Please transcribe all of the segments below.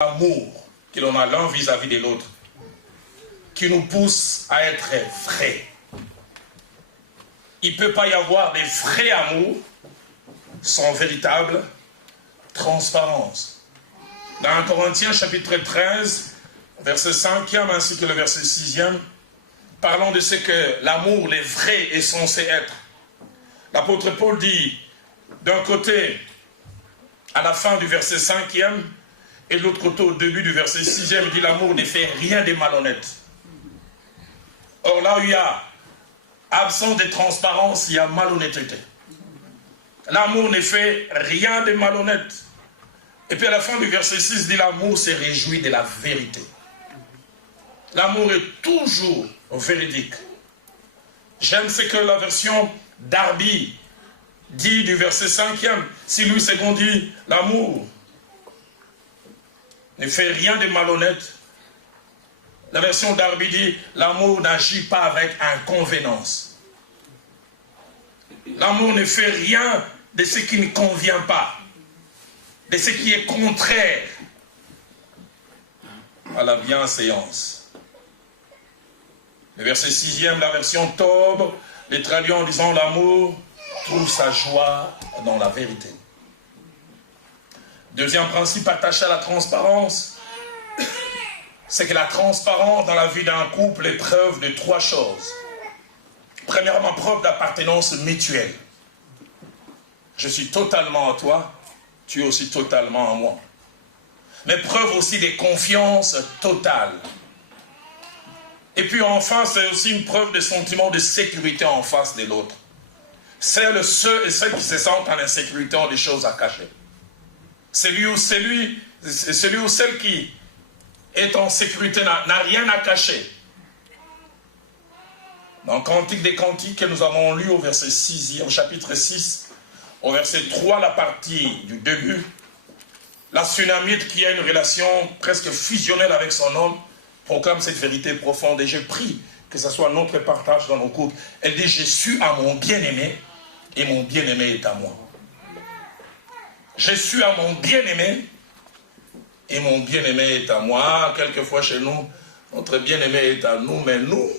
L'amour que l'on a l'un vis-à-vis de l'autre, qui nous pousse à être vrais. Il ne peut pas y avoir des vrais amours sans véritable transparence. Dans 1 Corinthiens chapitre 13, verset 5e ainsi que le verset 6e, parlons de ce que l'amour, le vrai, est censé être. L'apôtre Paul dit, d'un côté, à la fin du verset 5e, et de l'autre côté, au début du verset 6e, il dit l'amour ne fait rien de malhonnête. Or là où il y a absence de transparence, il y a malhonnêteté. L'amour ne fait rien de malhonnête. Et puis à la fin du verset 6, il dit l'amour se réjouit de la vérité. L'amour est toujours véridique. J'aime ce que la version Darby dit du verset 5e. Si Louis II dit l'amour ne fait rien de malhonnête. La version Darby dit l'amour n'agit pas avec inconvénance. L'amour ne fait rien de ce qui ne convient pas, de ce qui est contraire à la bienséance. Le verset 6e, la version Tob, les traduit en disant l'amour trouve sa joie dans la vérité. Deuxième principe attaché à la transparence, c'est que la transparence dans la vie d'un couple est preuve de trois choses. Premièrement, preuve d'appartenance mutuelle. Je suis totalement à toi, tu es aussi totalement à moi. Mais preuve aussi de confiance totale. Et puis enfin, c'est aussi une preuve de sentiment de sécurité en face de l'autre. Ceux et celles qui se sentent en insécurité ont des choses à cacher. Celui ou celle qui est en sécurité n'a rien à cacher. Dans Cantique des Cantiques que nous avons lu au verset 6, au chapitre 6, au verset 3, la partie du début, la Sunamite qui a une relation presque fusionnelle avec son homme proclame cette vérité profonde. Et je prie que ce soit notre partage dans nos couples. Elle dit, je suis à mon bien-aimé et mon bien-aimé est à moi. Je suis à mon bien-aimé et mon bien-aimé est à moi. Quelquefois chez nous, notre bien-aimé est à nous, mais nous,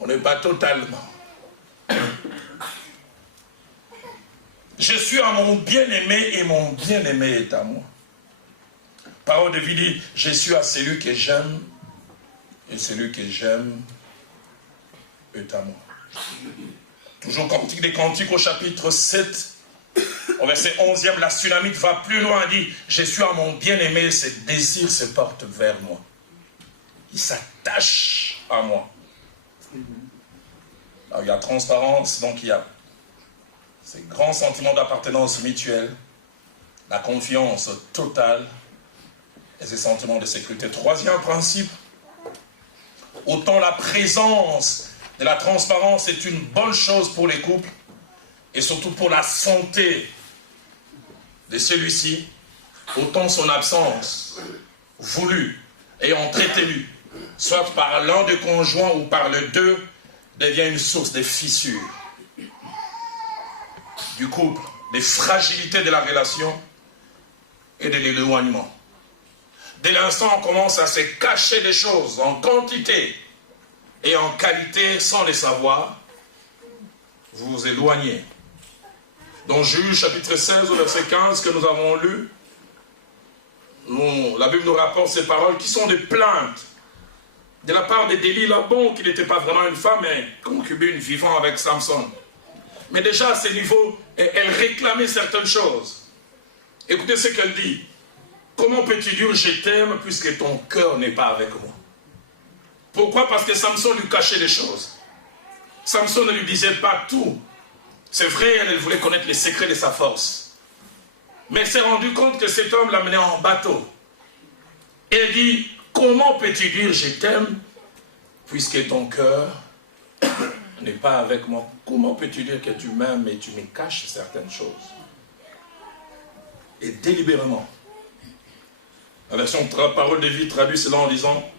on n'est pas totalement. Je suis à mon bien-aimé et mon bien-aimé est à moi. Parole de vie dit, je suis à celui que j'aime et celui que j'aime est à moi. Toujours Cantique des Cantiques au chapitre 7, au verset 11e, la Sunamite va plus loin et dit, je suis à mon bien-aimé, ses désirs se portent vers moi. Il s'attache à moi. Alors, il y a transparence, donc il y a ces grands sentiments d'appartenance mutuelle, la confiance totale et ces sentiments de sécurité. Troisième principe, autant la présence de la transparence est une bonne chose pour les couples et surtout pour la santé de celui-ci, autant son absence voulue et entretenue, soit par l'un des conjoints ou par les deux, devient une source de fissures du couple, des fragilités de la relation et de l'éloignement. Dès l'instant où on commence à se cacher des choses en quantité et en qualité sans les savoir, vous vous éloignez. Dans Juge chapitre 16 au verset 15 que nous avons lu, la Bible nous rapporte ces paroles qui sont des plaintes de la part de Delilah, bon, qui n'était pas vraiment une femme, mais concubine vivant avec Samson. Mais déjà à ce niveau, elle réclamait certaines choses. Écoutez ce qu'elle dit. Comment peux-tu dire je t'aime puisque ton cœur n'est pas avec moi? Pourquoi? Parce que Samson lui cachait des choses. Samson ne lui disait pas tout. C'est vrai, elle voulait connaître les secrets de sa force. Mais elle s'est rendue compte que cet homme l'amenait en bateau. Et elle dit, comment peux-tu dire je t'aime puisque ton cœur n'est pas avec moi? Comment peux-tu dire que tu m'aimes et tu me caches certaines choses? Et délibérément. La version parole de vie traduit cela en disant,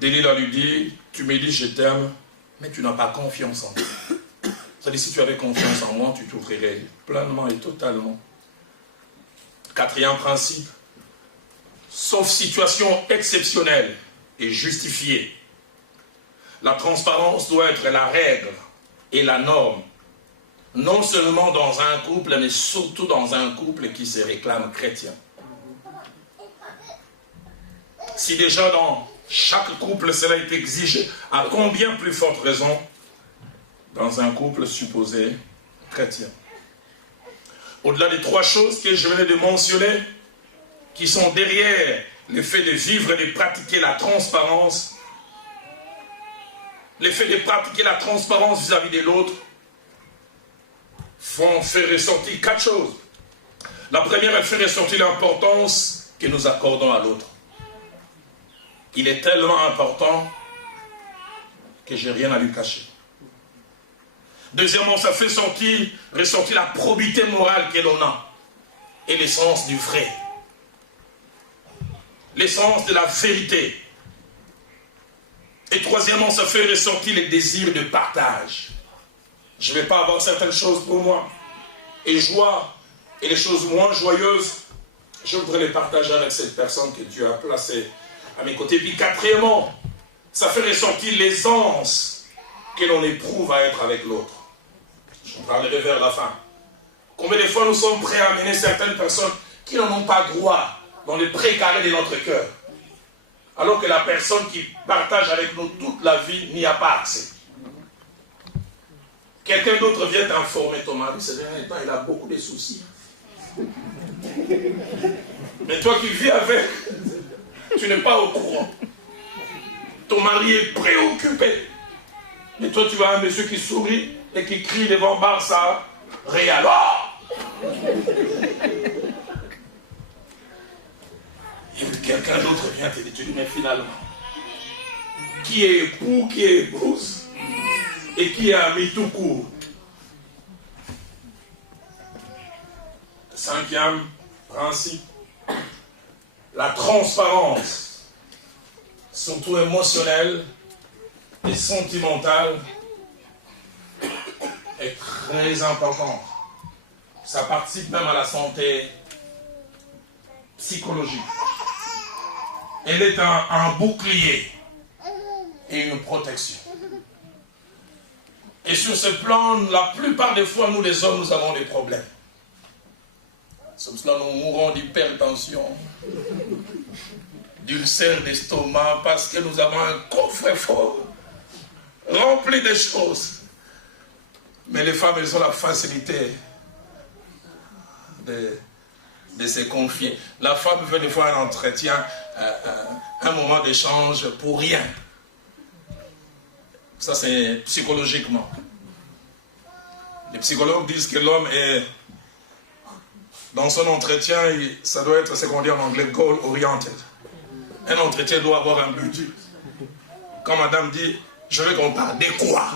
Delilah lui dit, tu me dis je t'aime, mais tu n'as pas confiance en moi. C'est-à-dire si tu avais confiance en moi, tu t'ouvrirais pleinement et totalement Quatrième principe, sauf situation exceptionnelle et justifiée, la transparence doit être la règle et la norme, non seulement dans un couple, mais surtout dans un couple qui se réclame chrétien. Si déjà dans chaque couple cela est exigé, à combien plus forte raison dans un couple supposé chrétien? Au-delà des trois choses que je venais de mentionner, qui sont derrière le fait de vivre et de pratiquer la transparence, le fait de pratiquer la transparence vis-à-vis de l'autre, font faire ressortir quatre choses. La première, elle fait ressortir l'importance que nous accordons à l'autre. Il est tellement important que je n'ai rien à lui cacher. Deuxièmement, ça fait ressortir la probité morale que l'on a et l'essence du vrai. L'essence de la vérité. Et troisièmement, ça fait ressortir les désirs de partage. Je ne vais pas avoir certaines choses pour moi. Et joie, et les choses moins joyeuses, je voudrais les partager avec cette personne que Dieu a placée à mes côtés. Puis quatrièmement, ça fait ressortir l'aisance que l'on éprouve à être avec l'autre. Je parlerai vers la fin. Combien de fois nous sommes prêts à amener certaines personnes qui n'en ont pas droit dans les précarés de notre cœur, alors que la personne qui partage avec nous toute la vie n'y a pas accès. Quelqu'un d'autre vient t'informer, ton mari, c'est dernier temps, il a beaucoup de soucis. Mais toi qui vis avec, tu n'es pas au courant. Ton mari est préoccupé. Et toi, tu vois un monsieur qui sourit et qui crie devant Barça, Real. Oh! Et quelqu'un d'autre vient te dire, mais finalement, qui est époux, qui est épouse, et qui est ami tout court. Cinquième principe, la transparence, surtout émotionnelle et sentimentale, est très importante. Ça participe même à la santé psychologique. Elle est un bouclier et une protection. Et sur ce plan, la plupart des fois, nous les hommes, nous avons des problèmes. Comme cela, nous mourons d'hypertension, d'ulcère d'estomac, parce que nous avons un coffre-fort rempli de choses. Mais les femmes, elles ont la facilité de se confier. La femme veut des fois un entretien, un moment d'échange pour rien. Ça, c'est psychologiquement. Les psychologues disent que l'homme est, dans son entretien, ça doit être ce qu'on dit en anglais, goal oriented. Un entretien doit avoir un but. Quand madame dit, je veux qu'on parle de quoi?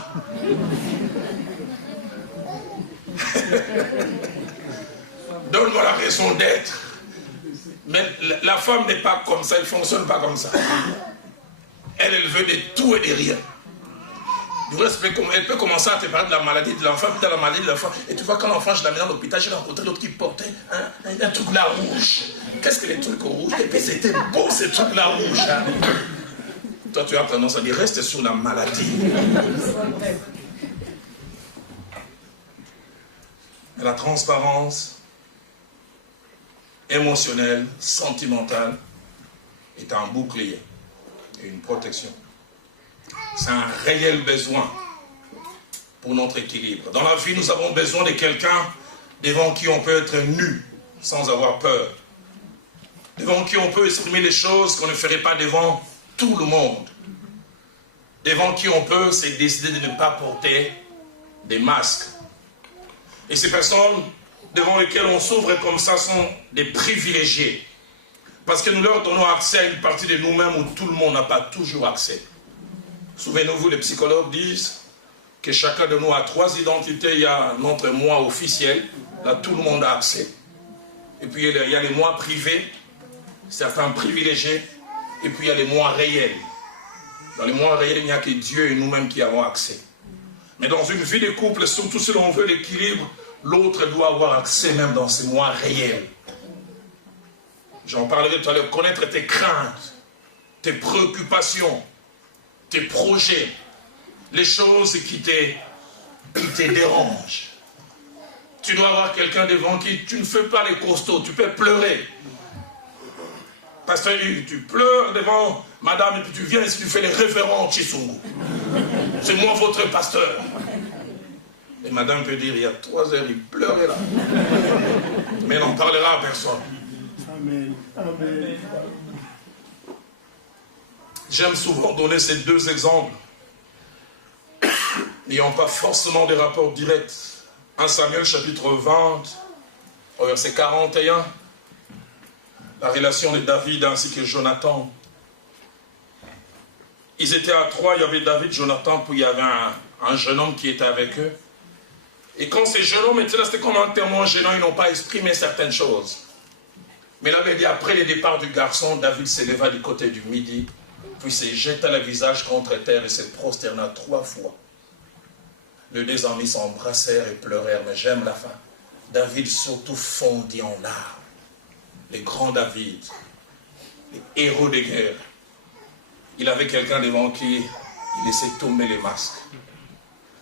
Donne-moi la raison d'être. Mais la femme n'est pas comme ça, elle ne fonctionne pas comme ça. Elle veut de tout et de rien. Elle peut commencer à te parler de la maladie de l'enfant, puis de la maladie de l'enfant. Et tu vois, quand l'enfant, je l'amène à l'hôpital, j'ai rencontré l'autre qui portait un truc là rouge. Qu'est-ce que les trucs rouges? Et puis c'était beau ces trucs là rouges. Hein? Toi, tu as tendance à dire, reste sur la maladie. La transparence émotionnelle, sentimentale, est un bouclier et une protection. C'est un réel besoin pour notre équilibre. Dans la vie, nous avons besoin de quelqu'un devant qui on peut être nu sans avoir peur. Devant qui on peut exprimer les choses qu'on ne ferait pas devant tout le monde. Devant qui on peut se décider de ne pas porter des masques. Et ces personnes devant lesquelles on s'ouvre comme ça sont des privilégiés. Parce que nous leur donnons accès à une partie de nous-mêmes où tout le monde n'a pas toujours accès. Souvenez-vous, les psychologues disent que chacun de nous a 3 identités. Il y a notre moi officiel, là tout le monde a accès. Et puis il y a les moi privés, certains privilégiés, et puis il y a les moi réels. Dans les moi réels, il n'y a que Dieu et nous-mêmes qui avons accès. Mais dans une vie de couple, surtout si l'on veut l'équilibre, l'autre doit avoir accès même dans ses moi réels. j'en parlerai tout à l'heure, connaître tes craintes, tes préoccupations, tes projets, les choses qui te dérangent. Tu dois avoir quelqu'un devant qui tu ne fais pas les costauds, tu peux pleurer. Pasteur, tu pleures devant madame et puis tu viens et tu fais les référents Chisungu. C'est moi votre pasteur. Et madame peut dire, il y a 3 heures, il pleurait là. Mais il n'en parlera à personne. Amen. Amen. J'aime souvent donner ces 2 exemples, n'ayant pas forcément des rapports directs. 1 Samuel chapitre 20, au verset 41, la relation de David ainsi que Jonathan. Ils étaient à 3, il y avait David, Jonathan, puis il y avait un jeune homme qui était avec eux. Et quand ces jeunes hommes étaient là, c'était comme un témoin gênant, ils n'ont pas exprimé certaines choses. Mais là, il dit, après le départ du garçon, David s'éleva du côté du midi, puis se jeta le visage contre terre et se prosterna 3 fois. Les 2 amis s'embrassèrent et pleurèrent, mais j'aime la fin. David surtout fondit en larmes. Les grands David, les héros de guerre. Il avait quelqu'un devant qui il laissait tomber les masques.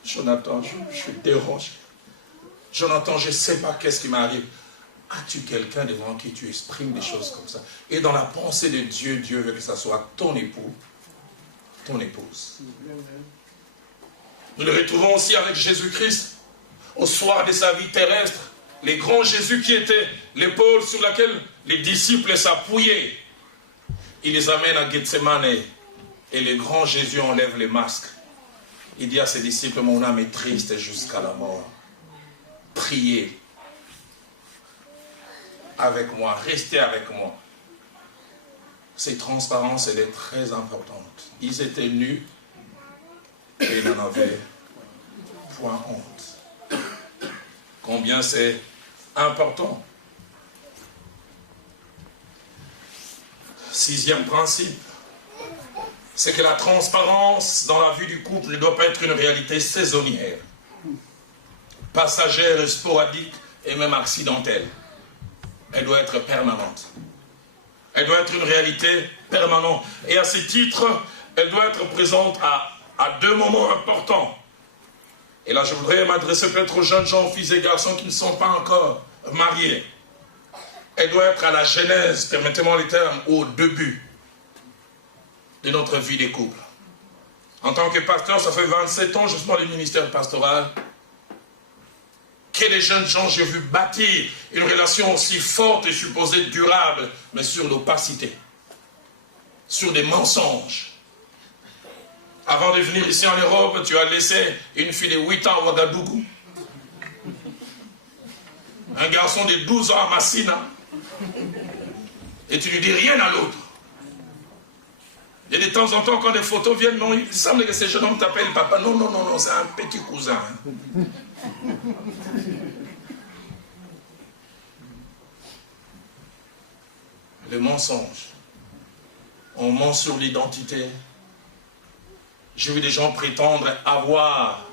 Jonathan, je suis dérangé. Jonathan, je ne sais pas qu'est-ce qui m'arrive. As-tu quelqu'un devant qui tu exprimes des choses comme ça? Et dans la pensée de Dieu, Dieu veut que ce soit ton époux, ton épouse. Nous le retrouvons aussi avec Jésus-Christ, au soir de sa vie terrestre. Les grands Jésus qui était l'épaule sur laquelle les disciples s'appuyaient. Il les amène à Gethsemane et le grand Jésus enlève les masques. Il dit à ses disciples, mon âme est triste jusqu'à la mort. Priez avec moi, restez avec moi. Cette transparence, elle est très importante. Ils étaient nus et ils n'en avaient point honte. Combien c'est important. 6e principe, c'est que la transparence dans la vie du couple ne doit pas être une réalité saisonnière, passagère, sporadique et même accidentelle. Elle doit être permanente. Elle doit être une réalité permanente. Et à ce titre, elle doit être présente à 2 moments importants. Et là, je voudrais m'adresser peut-être aux jeunes gens, filles et garçons qui ne sont pas encore mariés. Elle doit être à la genèse, permettez-moi les termes, au début de notre vie des couples. En tant que pasteur, ça fait 27 ans, je suis dans le ministère pastoral, que les jeunes gens, j'ai vu bâtir une relation aussi forte et supposée durable, mais sur l'opacité, sur des mensonges. Avant de venir ici en Europe, tu as laissé une fille de 8 ans à Ouagadougou, un garçon de 12 ans à Massina, et tu ne dis rien à l'autre. Et de temps en temps, quand des photos viennent, non, il semble que ces jeunes hommes t'appellent papa. Non, non, non, non, c'est un petit cousin. Le mensonge. On ment sur l'identité. J'ai vu des gens prétendre avoir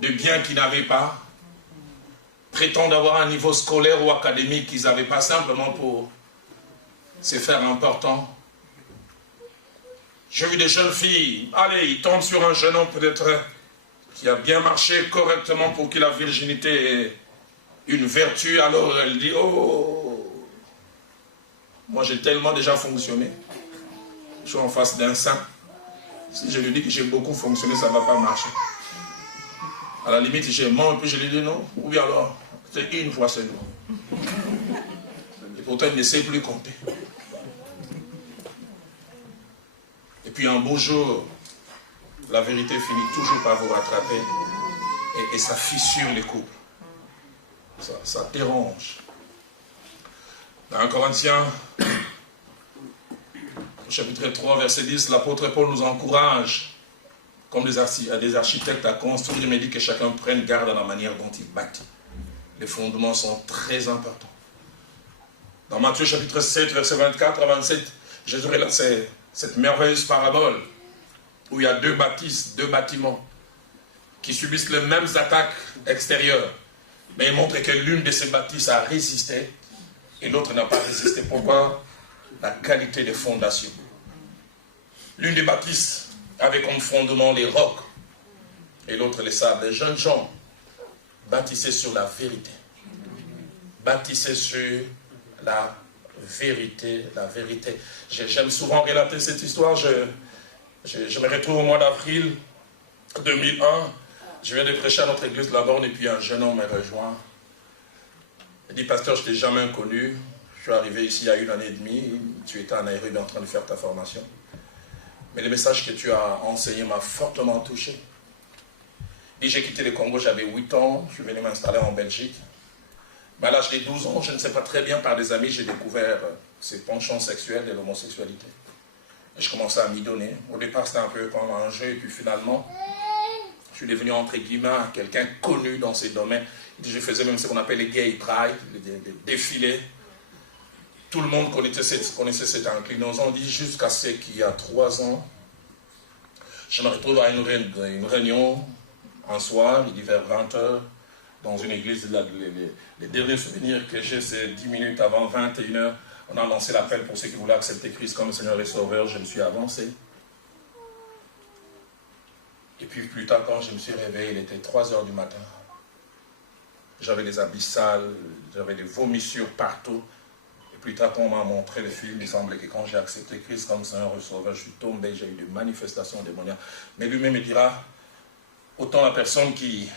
de biens qu'ils n'avaient pas, prétendre avoir un niveau scolaire ou académique qu'ils n'avaient pas, simplement pour se faire important. J'ai vu des jeunes filles, allez, ils tombent sur un jeune homme peut-être qui a bien marché correctement pour que la virginité ait une vertu, alors elle dit, oh, moi j'ai tellement déjà fonctionné, je suis en face d'un saint. Si je lui dis que j'ai beaucoup fonctionné, ça ne va pas marcher. À la limite, j'ai menti, puis je lui dis non. Ou bien alors, c'est une fois seulement. Et pourtant, il ne sait plus compter. Et puis un beau jour, la vérité finit toujours par vous rattraper. Et ça fissure les couples. Ça dérange. Dans 1 Corinthiens, chapitre 3, verset 10, l'apôtre Paul nous encourage, comme des architectes, à construire, mais dit que chacun prenne garde à la manière dont il bâtit. Les fondements sont très importants. Dans Matthieu chapitre 7, verset 24 à 27, Jésus relate cette merveilleuse parabole où il y a 2 bâtisses, 2 bâtiments qui subissent les mêmes attaques extérieures. Mais il montre que l'une de ces bâtisses a résisté Et l'autre n'a pas résisté. Pourquoi? La qualité des fondations. L'une des bâtisses avait comme fondement les rocs et l'autre les sables. Les jeunes gens bâtissaient sur la vérité. Bâtissaient sur la vérité, la vérité. J'aime souvent relater cette histoire. Je me retrouve au mois d'avril 2001. Je viens de prêcher à notre église de la Borne et puis un jeune homme m'a rejoint. Il dit, pasteur, je ne t'ai jamais connu. Je suis arrivé ici il y a 1 année et demie. Tu étais en Nairobi en train de faire ta formation. Mais le message que tu as enseigné m'a fortement touché. Il dit, j'ai quitté le Congo, j'avais 8 ans. Je suis venu m'installer en Belgique. Mais à l'âge de 12 ans, je ne sais pas très bien, par des amis, j'ai découvert ces penchants sexuels de l'homosexualité. Et je commençais à m'y donner. Au départ, c'était un peu comme un jeu. Et puis finalement, je suis devenu, entre guillemets, quelqu'un connu dans ces domaines. Je faisais même ce qu'on appelle les gay pride, les défilés. Tout le monde connaissait cette inclinaison. On dit jusqu'à ce qu'il y a 3 ans, je me retrouve à une réunion un soir, il dit vers 20h, dans une église. Les derniers souvenirs que j'ai, c'est 10 minutes avant 21h. On a lancé l'appel pour ceux qui voulaient accepter Christ comme Seigneur et Sauveur. Je me suis avancé. Et puis plus tard, quand je me suis réveillé, il était 3h du matin. J'avais des habits sales, j'avais des vomissures partout. Et plus tard, quand on m'a montré le film, il semblait que quand j'ai accepté Christ comme Seigneur et Sauveur, je suis tombé, j'ai eu des manifestations démoniaques. Mais lui-même me dira, autant la personne qui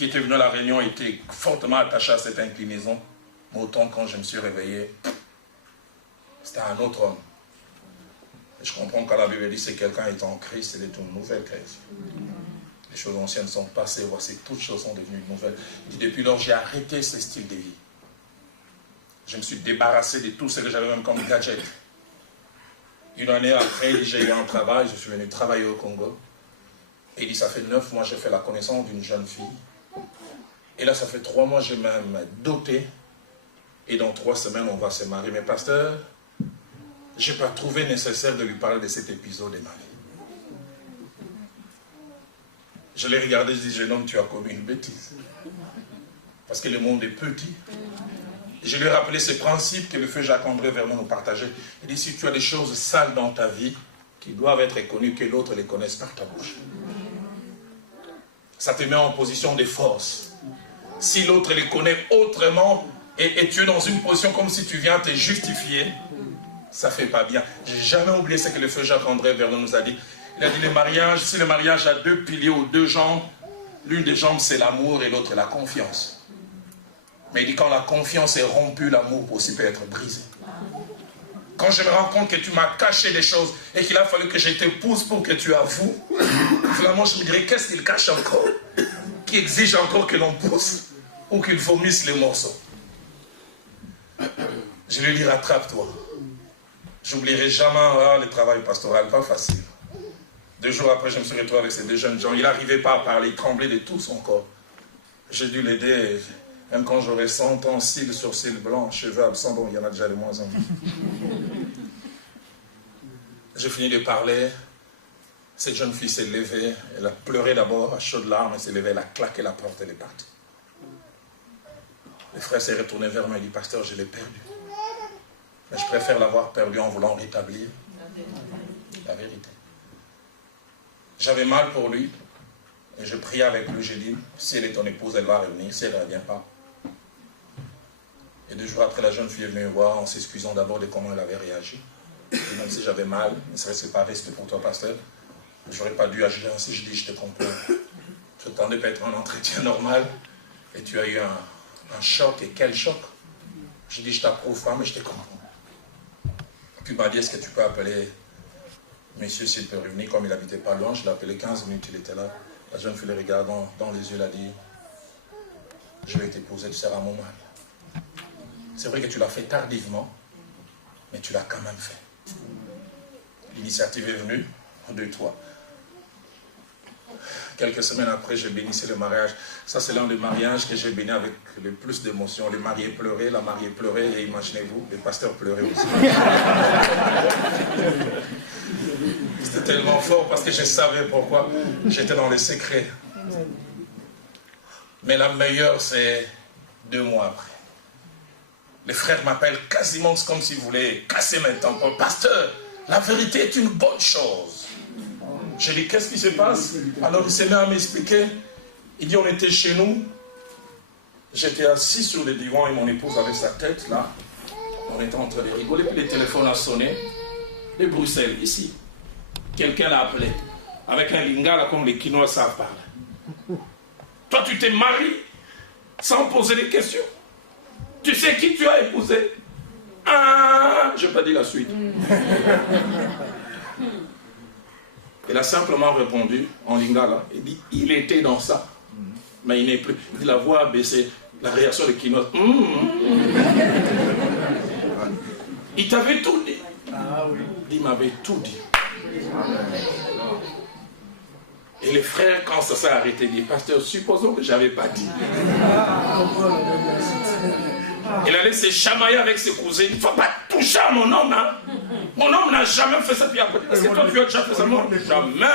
était venue à la réunion était fortement attachée à cette inclinaison, mais autant quand je me suis réveillé, c'était un autre homme. Et je comprends quand la Bible dit que quelqu'un est en Christ, il est une nouvelle création. Les choses anciennes sont passées, voici toutes choses sont devenues nouvelles. Il dit, depuis lors, j'ai arrêté ce style de vie. Je me suis débarrassé de tout ce que j'avais même comme gadget. 1 année après, j'ai eu un travail, je suis venu travailler au Congo. Et il dit, ça fait 9 mois, j'ai fait la connaissance d'une jeune fille. Et là, ça fait 3 mois, j'ai même doté. Et dans 3 semaines, on va se marier. Mais pasteur, je n'ai pas trouvé nécessaire de lui parler de cet épisode de ma vie. Je l'ai regardé, je dis, jeune homme, tu as commis une bêtise. Parce que le monde est petit. Et je lui ai rappelé ce principe que le feu Jacques-André Vernon nous partageait. Il dit, si tu as des choses sales dans ta vie, qui doivent être connues, que l'autre les connaisse par ta bouche. Ça te met en position de force. Si l'autre les connaît autrement, et tu es dans une position comme si tu viens te justifier, ça ne fait pas bien. Je n'ai jamais oublié ce que le feu Jacques-André Vernon nous a dit. Il a dit, le mariage, si le mariage a 2 piliers ou 2 jambes, l'une des jambes c'est l'amour et l'autre la confiance. Mais il dit, quand la confiance est rompue, l'amour aussi peut être brisé. Quand je me rends compte que tu m'as caché des choses et qu'il a fallu que je te pousse pour que tu avoues, finalement je me dirais, qu'est-ce qu'il cache encore? Qui exige encore que l'on pousse ou qu'il vomisse les morceaux? Je lui dis, rattrape-toi. J'oublierai jamais le travail pastoral, pas facile. 2 jours après, je me suis retrouvé avec ces 2 jeunes gens. Il n'arrivait pas à parler, il tremblait de tout son corps. J'ai dû l'aider. Même quand j'aurais 100 ans, cils sur cils blancs, cheveux absents, bon, il y en a déjà de moins en moins. J'ai fini de parler. Cette jeune fille s'est levée. Elle a pleuré d'abord, à chaudes larmes. Elle s'est levée, elle a claqué la porte, elle est partie. Le frère s'est retourné vers moi et dit, pasteur, je l'ai perdu. Mais je préfère l'avoir perdu en voulant rétablir la vérité. J'avais mal pour lui. Et je priais avec lui, j'ai dit, si elle est ton épouse, elle va revenir. Si elle ne revient pas. Et 2 jours après, la jeune fille est venue me voir en s'excusant d'abord de comment elle avait réagi. Et même si j'avais mal, ne serait-ce pas respect pour toi, pasteur, je n'aurais pas dû agir ainsi. Je dis, je te comprends. Je t'attendais pas être un entretien normal. Et tu as eu un choc. Et quel choc? Je dis, je t'approuve pas, mais je te comprends. Puis il m'a dit, est-ce que tu peux appeler monsieur s'il peut revenir? Comme il n'habitait pas loin, je l'ai appelé 15 minutes, il était là. La jeune fille le regardant dans les yeux, elle a dit, je vais t'épouser, tu seras mon mari. C'est vrai que tu l'as fait tardivement, mais tu l'as quand même fait. L'initiative est venue de toi. Quelques semaines après, j'ai bénissé le mariage. Ça, c'est l'un des mariages que j'ai béni avec le plus d'émotion. Le marié pleurait, la mariée pleurait, et imaginez-vous, le pasteur pleurait aussi. C'était tellement fort parce que je savais pourquoi. J'étais dans les secrets. Mais la meilleure, c'est 2 mois après. Les frères m'appellent quasiment comme s'ils voulaient casser mes tampons. Pasteur, la vérité est une bonne chose. Je dis, qu'est-ce qui se passe? Alors il s'est mis à m'expliquer. Il dit, on était chez nous. J'étais assis sur le divan et mon épouse avait sa tête là. On était en train de rigoler, puis le téléphone a sonné. De Bruxelles, ici. Quelqu'un l'a appelé. Avec un lingala comme les Quinois savent parler. Toi, tu t'es marié sans poser des questions. Tu sais qui tu as épousé? Ah, je n'ai pas dit la suite. Il a simplement répondu en lingala. Il dit, il était dans ça. Mais il n'est plus. Il dit, la voix a baissé. La réaction de Quinois. Il t'avait tout dit. Il m'avait tout dit. Et les frères, quand ça s'est arrêté, disent, pasteur, supposons que je n'avais pas dit. Il allait se chamailler avec ses cousins. Il ne faut pas toucher à mon homme. Hein? Mon homme n'a jamais fait ça. Puis après, est-ce que toi tu as déjà fait ça? Non, jamais.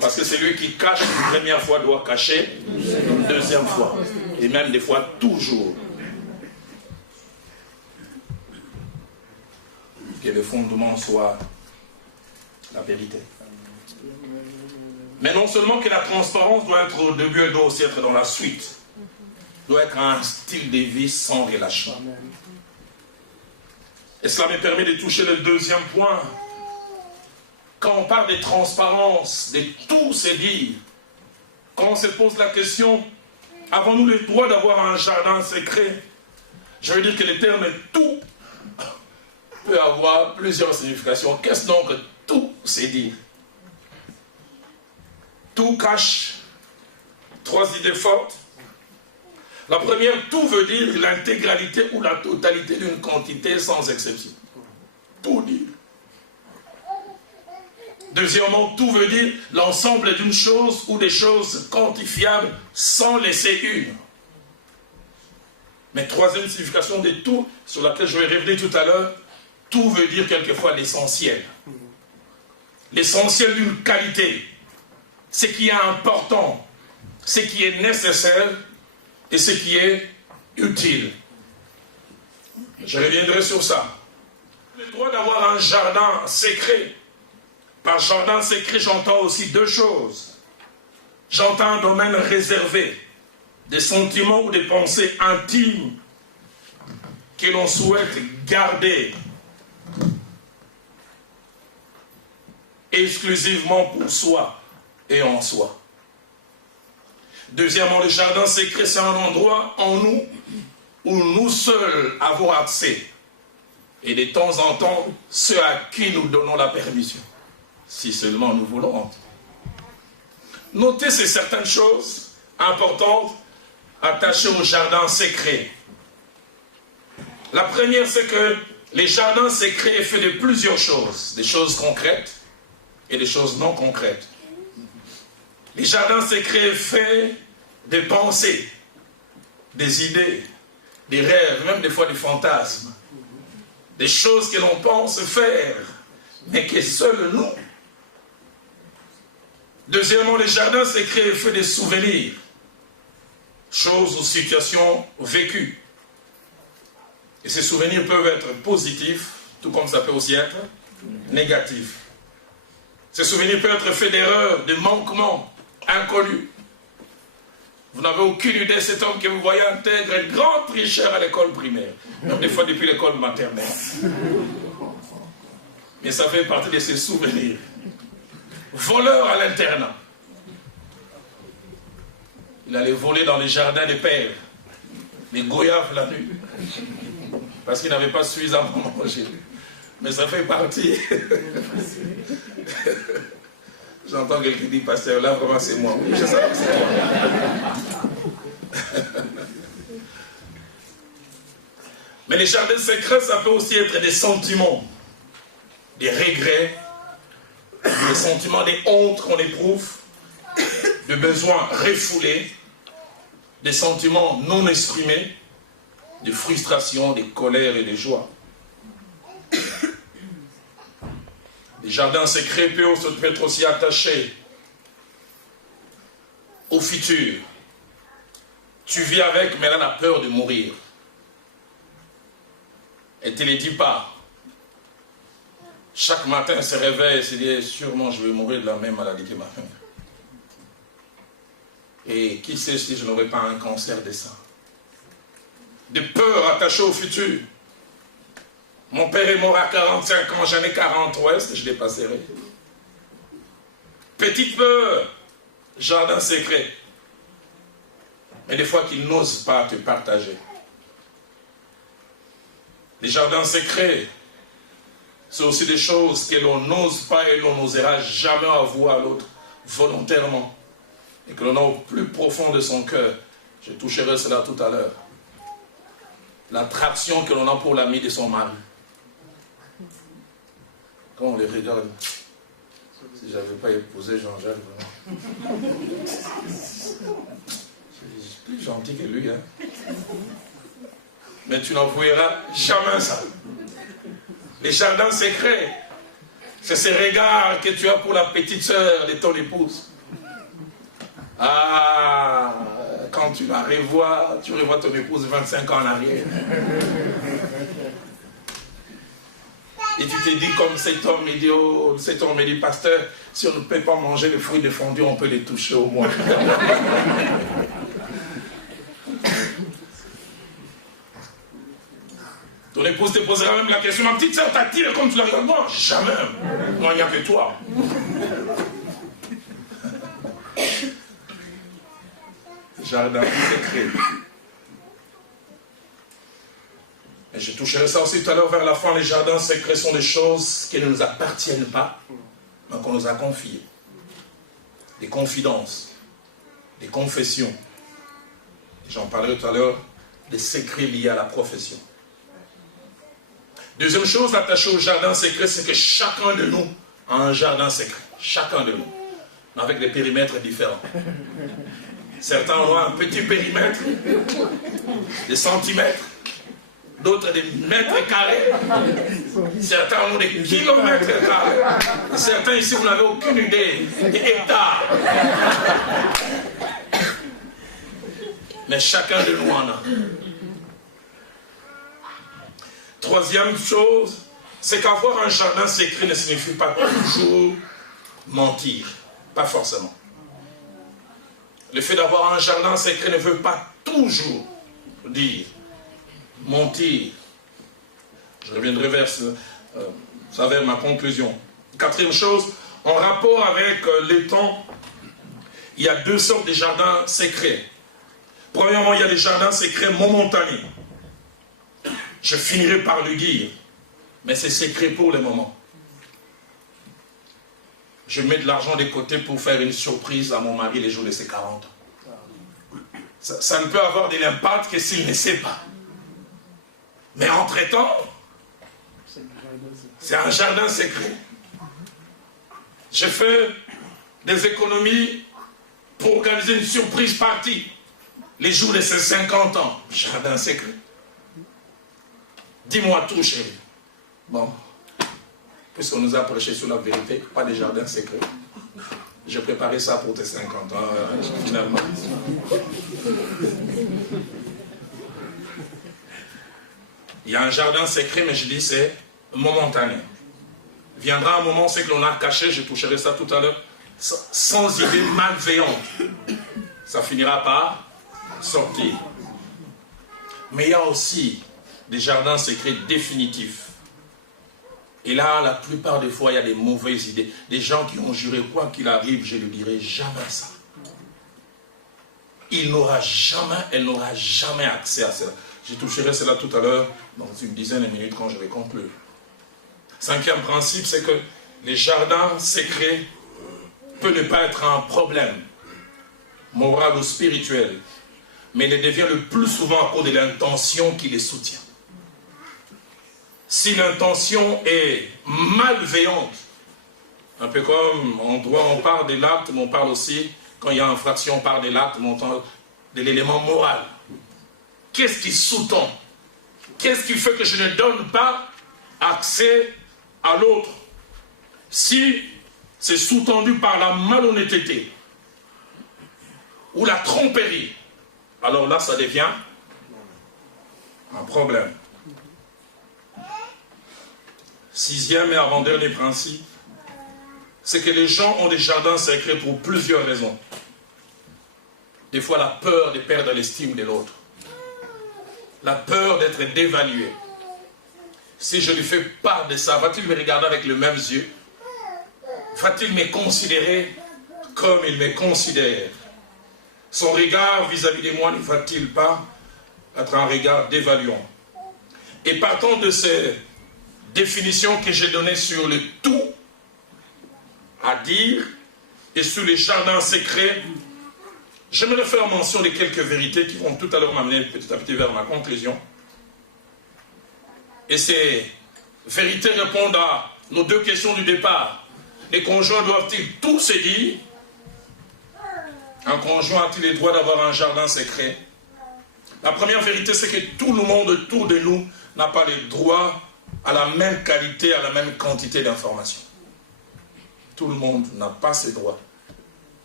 Parce que celui qui cache une première fois doit cacher une deuxième fois. Et même des fois, toujours. Que le fondement soit la vérité. Mais non seulement que la transparence doit être au début, elle doit aussi être dans la suite. Doit être un style de vie sans relâchement. Et cela me permet de toucher le deuxième point. Quand on parle de transparence, de tout se dire, quand on se pose la question, avons-nous le droit d'avoir un jardin secret? Je veux dire que le terme tout peut avoir plusieurs significations. Qu'est-ce donc que tout se dire? Tout cache trois idées fortes. La première, tout veut dire l'intégralité ou la totalité d'une quantité sans exception. Tout dire. Deuxièmement, tout veut dire l'ensemble d'une chose ou des choses quantifiables sans laisser une. Mais troisième signification de tout, sur laquelle je vais revenir tout à l'heure, tout veut dire quelquefois l'essentiel. L'essentiel d'une qualité. Ce qui est important, ce qui est nécessaire et ce qui est utile. Je reviendrai sur ça. Le droit d'avoir un jardin secret. Par jardin secret, j'entends aussi deux choses. J'entends un domaine réservé, des sentiments ou des pensées intimes que l'on souhaite garder exclusivement pour soi et en soi. Deuxièmement, le jardin secret, c'est un endroit en nous où nous seuls avons accès. Et de temps en temps, ceux à qui nous donnons la permission. Si seulement nous voulons entrer. Notez ces certaines choses importantes attachées au jardin secret. La première, c'est que les jardins secrets est fait de plusieurs choses. Des choses concrètes et des choses non concrètes. Les jardins secrets est fait de pensées, des idées, des rêves, même des fois des fantasmes. Des choses que l'on pense faire, mais que seuls nous. Deuxièmement, les jardins secrets est fait de souvenirs, choses ou situations vécues. Et ces souvenirs peuvent être positifs, tout comme ça peut aussi être négatif. Ces souvenirs peuvent être faits d'erreurs, de manquements inconnus. Vous n'avez aucune idée de cet homme que vous voyez intègre, un grand tricheur à l'école primaire, même des fois depuis l'école maternelle. Mais ça fait partie de ses souvenirs. Voleur à l'internat. Il allait voler dans les jardins des pères, les goyaves la nuit, parce qu'il n'avait pas suffisamment mangé. Mais ça fait partie. J'entends quelqu'un qui dit, pasteur, là vraiment c'est moi. Oui, je sais que c'est toi. Mais les jardins secrets, ça peut aussi être des sentiments, des regrets, des sentiments, des hontes qu'on éprouve, des besoins refoulés, des sentiments non exprimés, des frustrations, des colères et des joies. Les jardins secrets peuvent être aussi attachés au futur. Tu vis avec, mais elle a peur de mourir. Elle ne te les dit pas. Chaque matin, elle se réveille et se dit, sûrement je vais mourir de la même maladie que ma mère. Et qui sait si je n'aurai pas un cancer des seins. Des peurs attachées au futur. Mon père est mort à 45 ans, j'en ai 40, ouais, est-ce que je dépasserai? Petite peur, jardin secret. Mais des fois qu'ils n'osent pas te partager. Les jardins secrets, c'est aussi des choses que l'on n'ose pas et l'on n'osera jamais avouer à l'autre volontairement. Et que l'on a au plus profond de son cœur. Je toucherai cela tout à l'heure. L'attraction que l'on a pour l'ami de son mari. Quand on les regarde, si je n'avais pas épousé Jean-Jacques, je suis plus gentil que lui. Hein. Mais tu n'avoueras jamais ça. Les jardins secrets, c'est ces regards que tu as pour la petite sœur de ton épouse. Ah, quand tu la revois, tu revois ton épouse 25 ans en arrière. Et tu te dis comme cet homme, il dit, oh, cet homme, il dit, pasteur, si on ne peut pas manger les fruits défendus, on peut les toucher au moins. Ton épouse te posera même la question, ma petite soeur, t'as-t-il comme tu la regardes? Moi, jamais. Moi, il n'y a que toi. Jardin secret. Et je toucherai ça aussi tout à l'heure vers la fin. Les jardins secrets sont des choses qui ne nous appartiennent pas, mais qu'on nous a confiées. Des confidences, des confessions. J'en parlerai tout à l'heure, des secrets liés à la profession. Deuxième chose attachée au jardin secret, c'est que chacun de nous a un jardin secret. Chacun de nous. Mais avec des périmètres différents. Certains ont un petit périmètre, des centimètres, d'autres des mètres carrés, certains ont des kilomètres carrés, certains ici vous n'avez aucune idée, des hectares. Mais chacun de nous en a. Troisième chose, c'est qu'avoir un jardin secret ne signifie pas toujours mentir, pas forcément. Le fait d'avoir un jardin secret ne veut pas toujours dire mentir. Je reviendrai vers ma conclusion. Quatrième chose, en rapport avec les temps, il y a deux sortes de jardins secrets. Premièrement, il y a des jardins secrets momentanés. Je finirai par le dire, mais c'est secret pour le moment. Je mets de l'argent de côté pour faire une surprise à mon mari les jours de ses 40 ans. Ça ne peut avoir de l'impact que s'il ne sait pas. Mais entre-temps, c'est un jardin secret. Je fais des économies pour organiser une surprise party les jours de ses 50 ans. Jardin secret. Dis-moi tout, chérie. Bon. Puisqu'on nous a prêché sur la vérité, pas de jardin secret. J'ai préparé ça pour tes 50 ans, finalement. Il y a un jardin secret, mais je dis c'est momentané. Viendra un moment, c'est que l'on a caché, je toucherai ça tout à l'heure, sans idée malveillante. Ça finira par sortir. Mais il y a aussi des jardins secrets définitifs. Et là, la plupart des fois, il y a des mauvaises idées. Des gens qui ont juré, quoi qu'il arrive, je ne dirai jamais ça. Elle n'aura jamais accès à cela. Je toucherai cela tout à l'heure, dans une dizaine de minutes, quand je vais conclure. Cinquième principe, c'est que les jardins secrets peuvent ne pas être un problème, moral ou spirituel, mais il devient le plus souvent à cause de l'intention qui les soutient. Si l'intention est malveillante, un peu comme en droit on parle de l'acte, mais on parle aussi, quand il y a infraction, on parle de l'acte, mais on parle de l'élément moral. Qu'est-ce qui sous-tend? Qu'est-ce qui fait que je ne donne pas accès à l'autre? Si c'est sous-tendu par la malhonnêteté ou la tromperie, alors là ça devient un problème. Sixième et avant-dernier principe, c'est que les gens ont des jardins secrets pour plusieurs raisons. Des fois, la peur de perdre l'estime de l'autre. La peur d'être dévalué. Si je lui fais part de ça, va-t-il me regarder avec les mêmes yeux? Va-t-il me considérer comme il me considère? Son regard vis-à-vis de moi ne va-t-il pas être un regard dévaluant? Et partant de ces définitions que j'ai données sur le tout à dire et sur les jardins secrets, j'aimerais faire mention de quelques vérités qui vont tout à l'heure m'amener petit à petit vers ma conclusion. Et ces vérités répondent à nos deux questions du départ. Les conjoints doivent-ils tout se dire? Un conjoint a-t-il le droit d'avoir un jardin secret? La première vérité, c'est que tout le monde autour de nous n'a pas le droit à la même qualité, à la même quantité d'informations. Tout le monde n'a pas ces droits.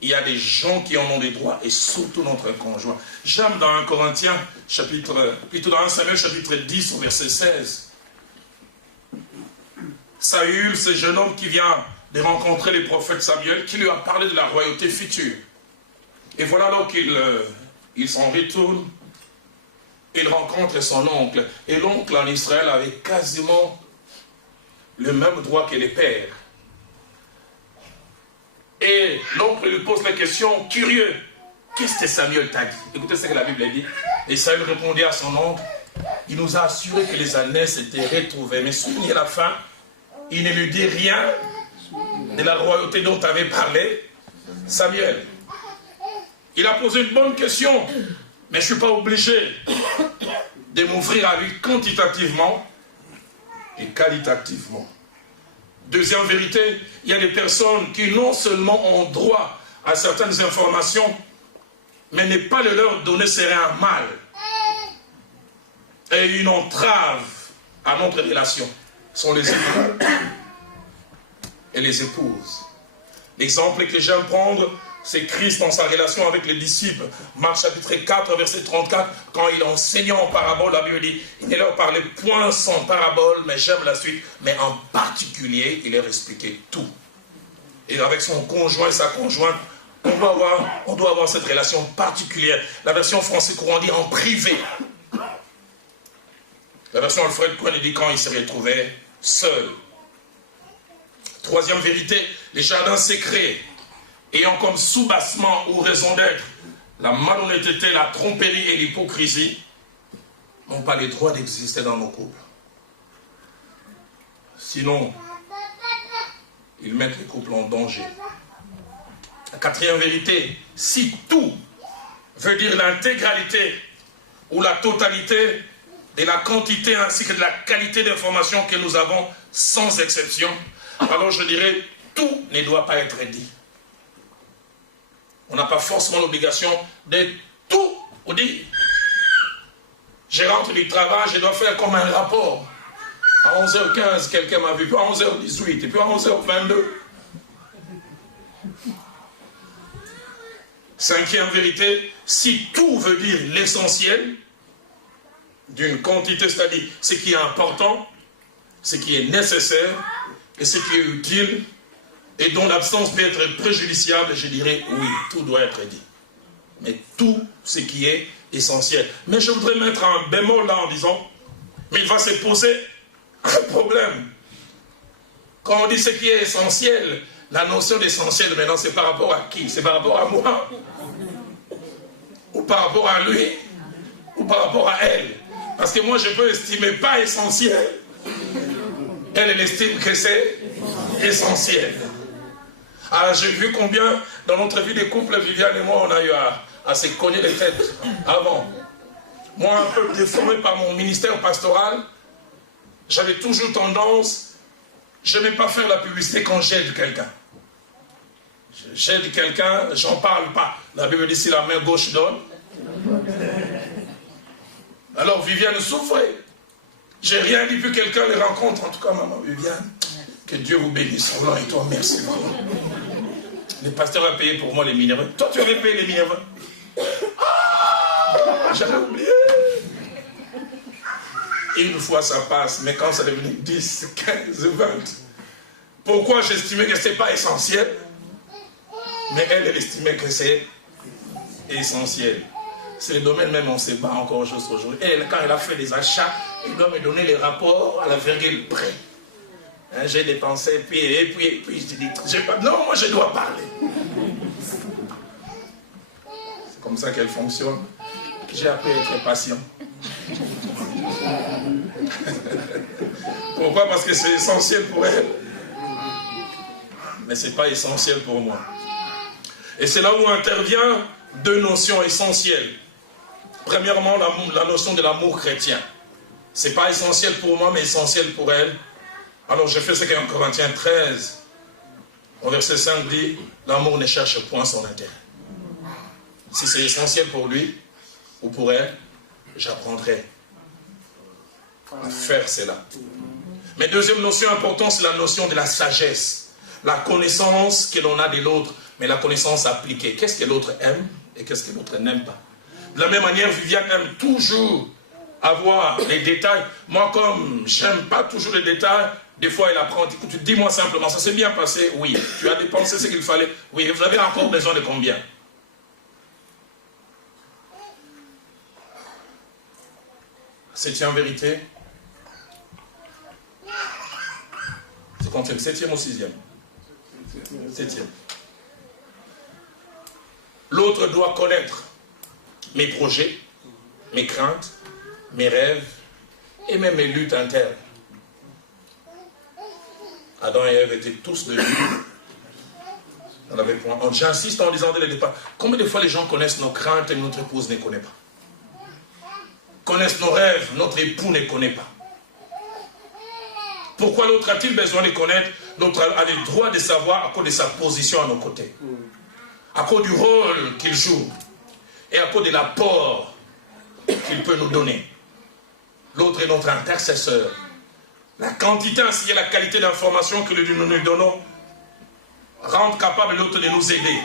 Il y a des gens qui en ont des droits, et surtout notre conjoint. J'aime dans 1 Corinthiens, plutôt dans 1 Samuel, chapitre 10, au verset 16. Saül, ce jeune homme qui vient de rencontrer le prophète Samuel, qui lui a parlé de la royauté future. Et voilà alors qu'il s'en retourne, il rencontre son oncle. Et l'oncle en Israël avait quasiment le même droit que les pères. Et l'oncle lui pose la question, curieux, qu'est-ce que Samuel t'a dit? Écoutez ce que la Bible dit. Et Samuel répondit à son oncle, il nous a assuré que les années s'étaient retrouvées. Mais souvenez la fin, il ne lui dit rien de la royauté dont tu avais parlé, Samuel. Il a posé une bonne question, mais je ne suis pas obligé de m'ouvrir à lui quantitativement et qualitativement. Deuxième vérité, il y a des personnes qui non seulement ont droit à certaines informations, mais ne pas le leur donner serait un mal et une entrave à notre relation. Ce sont les époux et les épouses. L'exemple que j'aime prendre, c'est Christ dans sa relation avec les disciples. Marc chapitre 4, verset 34, quand il enseignait en parabole, la Bible dit, il ne leur parlait point sans parabole, mais j'aime la suite, mais en particulier, il leur expliquait tout. Et avec son conjoint et sa conjointe, on doit avoir cette relation particulière. La version française courant dit en privé. La version Alfred Cohen dit quand il se retrouvait seul. Troisième vérité, les jardins secrets, ayant comme soubassement ou raison d'être la malhonnêteté, la tromperie et l'hypocrisie, n'ont pas le droit d'exister dans nos couples. Sinon, ils mettent les couples en danger. La quatrième vérité, si tout veut dire l'intégralité ou la totalité de la quantité ainsi que de la qualité d'information que nous avons sans exception, alors je dirais tout ne doit pas être dit. On n'a pas forcément l'obligation de tout vous dire. Je rentre du travail, je dois faire comme un rapport. À 11h15, quelqu'un m'a vu, puis à 11h18, et puis à 11h22. Cinquième vérité, si tout veut dire l'essentiel d'une quantité, c'est-à-dire ce qui est important, ce qui est nécessaire, et ce qui est utile, et dont l'absence peut être préjudiciable, je dirais oui, tout doit être dit. Mais tout ce qui est essentiel. Mais je voudrais mettre un bémol là en disant, mais il va se poser un problème. Quand on dit ce qui est essentiel, la notion d'essentiel maintenant c'est par rapport à qui? C'est par rapport à moi? Ou par rapport à lui? Ou par rapport à elle? Parce que moi je peux estimer pas essentiel. Elle estime que c'est essentiel. Alors j'ai vu combien dans notre vie de couple, Viviane et moi, on a eu à se cogner les têtes avant. Moi, un peu déformé par mon ministère pastoral, j'avais toujours tendance, je n'aimais pas faire la publicité quand j'aide quelqu'un. J'aide quelqu'un, j'en parle pas. La Bible dit si la main gauche donne. Alors Viviane souffrait. J'ai rien dit, puis quelqu'un les rencontre. En tout cas, maman Viviane, que Dieu vous bénisse. Allah et toi, merci beaucoup. Le pasteur a payé pour moi les minéraux. Toi, tu avais payé les minéraux. Ah, j'avais oublié. Une fois ça passe, mais quand ça devient 10, 15, 20, pourquoi j'estimais que ce n'est pas essentiel? Mais elle estimait que c'est essentiel. C'est le domaine même, on se bat encore jusqu'à aujourd'hui. Elle, quand elle a fait des achats, elle doit me donner les rapports à la virgule près. Hein, j'ai dépensé, puis je dis, non, moi je dois parler. C'est comme ça qu'elle fonctionne. J'ai appris à être patient. Pourquoi? Parce que c'est essentiel pour elle. Mais ce n'est pas essentiel pour moi. Et c'est là où intervient deux notions essentielles. Premièrement, la notion de l'amour chrétien. Ce n'est pas essentiel pour moi, mais essentiel pour elle. Alors je fais ce qu'en Corinthiens 13, au verset 5 dit, l'amour ne cherche point son intérêt. Si c'est essentiel pour lui ou pour elle, j'apprendrai à faire cela. Mais deuxième notion importante, c'est la notion de la sagesse. La connaissance que l'on a de l'autre, mais la connaissance appliquée. Qu'est-ce que l'autre aime et qu'est-ce que l'autre n'aime pas. De la même manière, Viviane aime toujours avoir les détails. Moi, comme j'aime pas toujours les détails, des fois elle apprend, écoute, dis-moi simplement, ça s'est bien passé? Oui. Tu as dépensé ce qu'il fallait? Oui. Vous avez encore besoin de combien? C'est en vérité. C'est quand c'est le 7e ou 6e? 7e. L'autre doit connaître mes projets, mes craintes, mes rêves et même mes luttes internes. Adam et Ève étaient tous de lui. J'insiste en disant dès le départ, combien de fois les gens connaissent nos craintes et notre épouse ne connaît pas? Connaissent nos rêves, notre époux ne connaît pas. Pourquoi l'autre a-t-il besoin de connaître? L'autre a le droit de savoir à cause de sa position à nos côtés. À cause du rôle qu'il joue. Et à cause de l'apport qu'il peut nous donner. L'autre est notre intercesseur. La quantité ainsi et la qualité d'information que nous lui donnons rendent capable l'autre de nous aider,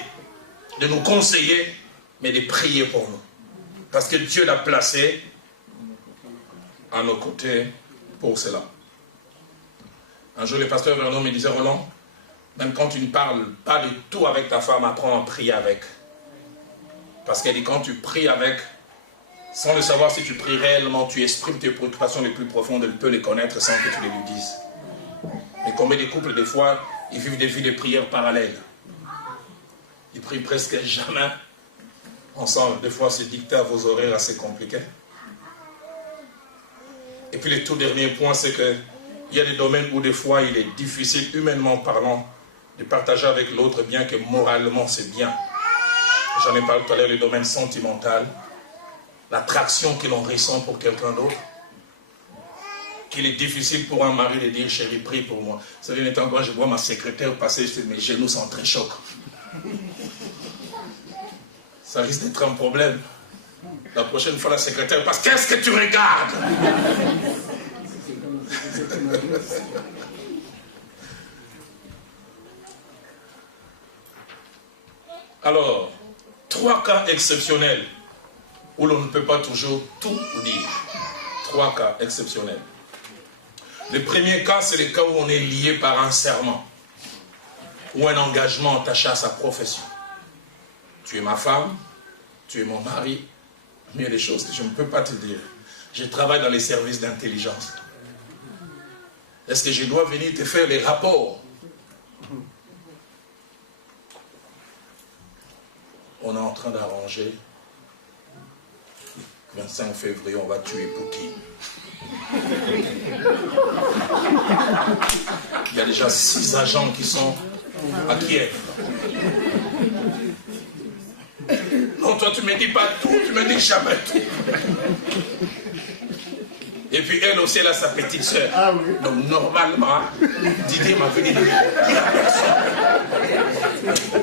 de nous conseiller, mais de prier pour nous. Parce que Dieu l'a placé à nos côtés pour cela. Un jour, le pasteur Vernon me disait, Roland, même quand tu ne parles pas de tout avec ta femme, apprends à prier avec. Parce qu'elle dit, quand tu pries avec, sans le savoir si tu pries réellement, tu exprimes tes préoccupations les plus profondes, elle peut les connaître sans que tu les lui dises. Mais combien de couples, des fois, ils vivent des vies de prières parallèles. Ils prient presque jamais ensemble. Des fois, c'est dicté à vos horaires assez compliqués. Et puis le tout dernier point, c'est que il y a des domaines où des fois il est difficile, humainement parlant, de partager avec l'autre, bien que moralement c'est bien. J'en ai parlé tout à l'heure, le domaine sentimental, l'attraction que l'on ressent pour quelqu'un d'autre, qu'il est difficile pour un mari de dire, chérie, prie pour moi. Vous savez, le temps quand je vois ma secrétaire passer, je dis, mes genoux sont très chocs. Ça risque d'être un problème. La prochaine fois, la secrétaire passe, qu'est-ce que tu regardes? Alors, 3 cas exceptionnels où l'on ne peut pas toujours tout dire. 3 cas exceptionnels. Le premier cas, c'est le cas où on est lié par un serment ou un engagement attaché à sa profession. Tu es ma femme, tu es mon mari, mais il y a des choses que je ne peux pas te dire. Je travaille dans les services d'intelligence. Est-ce que je dois venir te faire les rapports? On est en train d'arranger. 25 février, on va tuer Poutine. Il y a déjà 6 agents qui sont à Kiev. Non, toi, tu ne me dis pas tout, tu ne me dis jamais tout. Et puis elle aussi, elle a sa petite soeur. Ah oui. Donc normalement, Didier m'a venu dire à personne.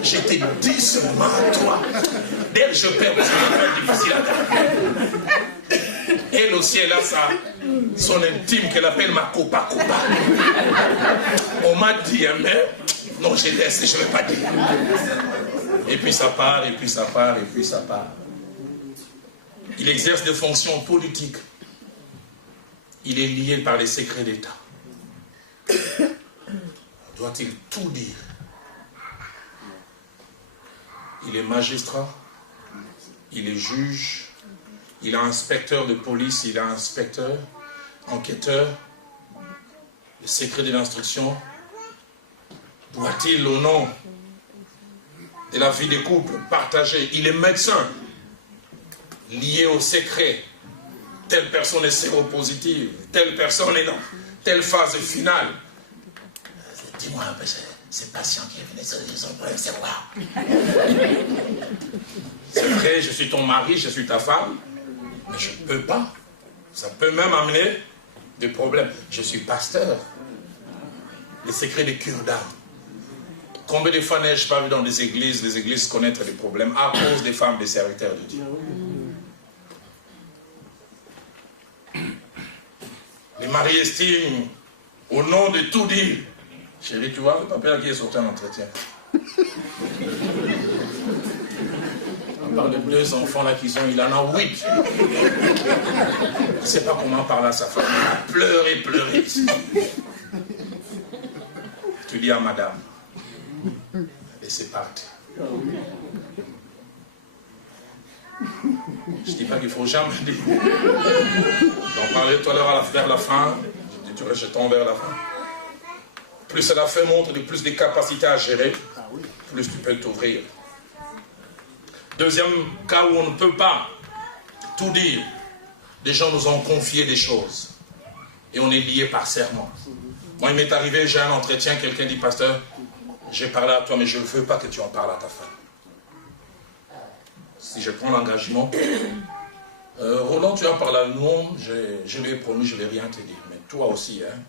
Je t'ai dit seulement à toi. Dès que je perds, parce que c'est difficile à dire. Elle aussi, elle a son intime qu'elle appelle ma copa. On m'a dit, mais non, je laisse, je ne vais pas dire. Et puis ça part, et puis ça part, et puis ça part. Il exerce des fonctions politiques. il est lié par les secrets d'État. Doit-il tout dire? Il est magistrat, il est juge, il est inspecteur de police, il est inspecteur, enquêteur. Le secret de l'instruction, doit-il au nom de la vie des couples partager? Il est médecin, lié au secret. Telle personne est séropositive, telle personne est dans telle phase finale. Dis-moi un peu, ces patients qui viennent, ils ont problème, c'est quoi? C'est vrai, je suis ton mari, je suis ta femme, mais je ne peux pas. Ça peut même amener des problèmes. Je suis pasteur. Les secrets des cures d'âme. Combien de fois n'ai-je pas vu dans les églises connaître des problèmes à cause des femmes, des serviteurs de Dieu? Les maris estiment, au nom de tout dire, chérie, tu vois le papa qui est sorti en entretien. On parle de 2 enfants là qu'ils ont, il en a 8. Je ne sais pas comment parler à sa femme. Il a pleuré. Tu dis à madame. Et c'est parti. Je ne dis pas qu'il ne faut jamais dire. J'en parlais tout à l'heure vers la fin. Je tombe vers la fin. Plus la fin montre, plus de capacités à gérer, plus tu peux t'ouvrir. Deuxième cas où on ne peut pas tout dire. Des gens nous ont confié des choses. Et on est lié par serment. Moi, il m'est arrivé, j'ai un entretien, quelqu'un dit, pasteur, j'ai parlé à toi, mais je ne veux pas que tu en parles à ta femme. Si je prends l'engagement, Roland, tu as parlé à nous, je lui ai promis, je ne vais rien te dire. Mais toi aussi, hein.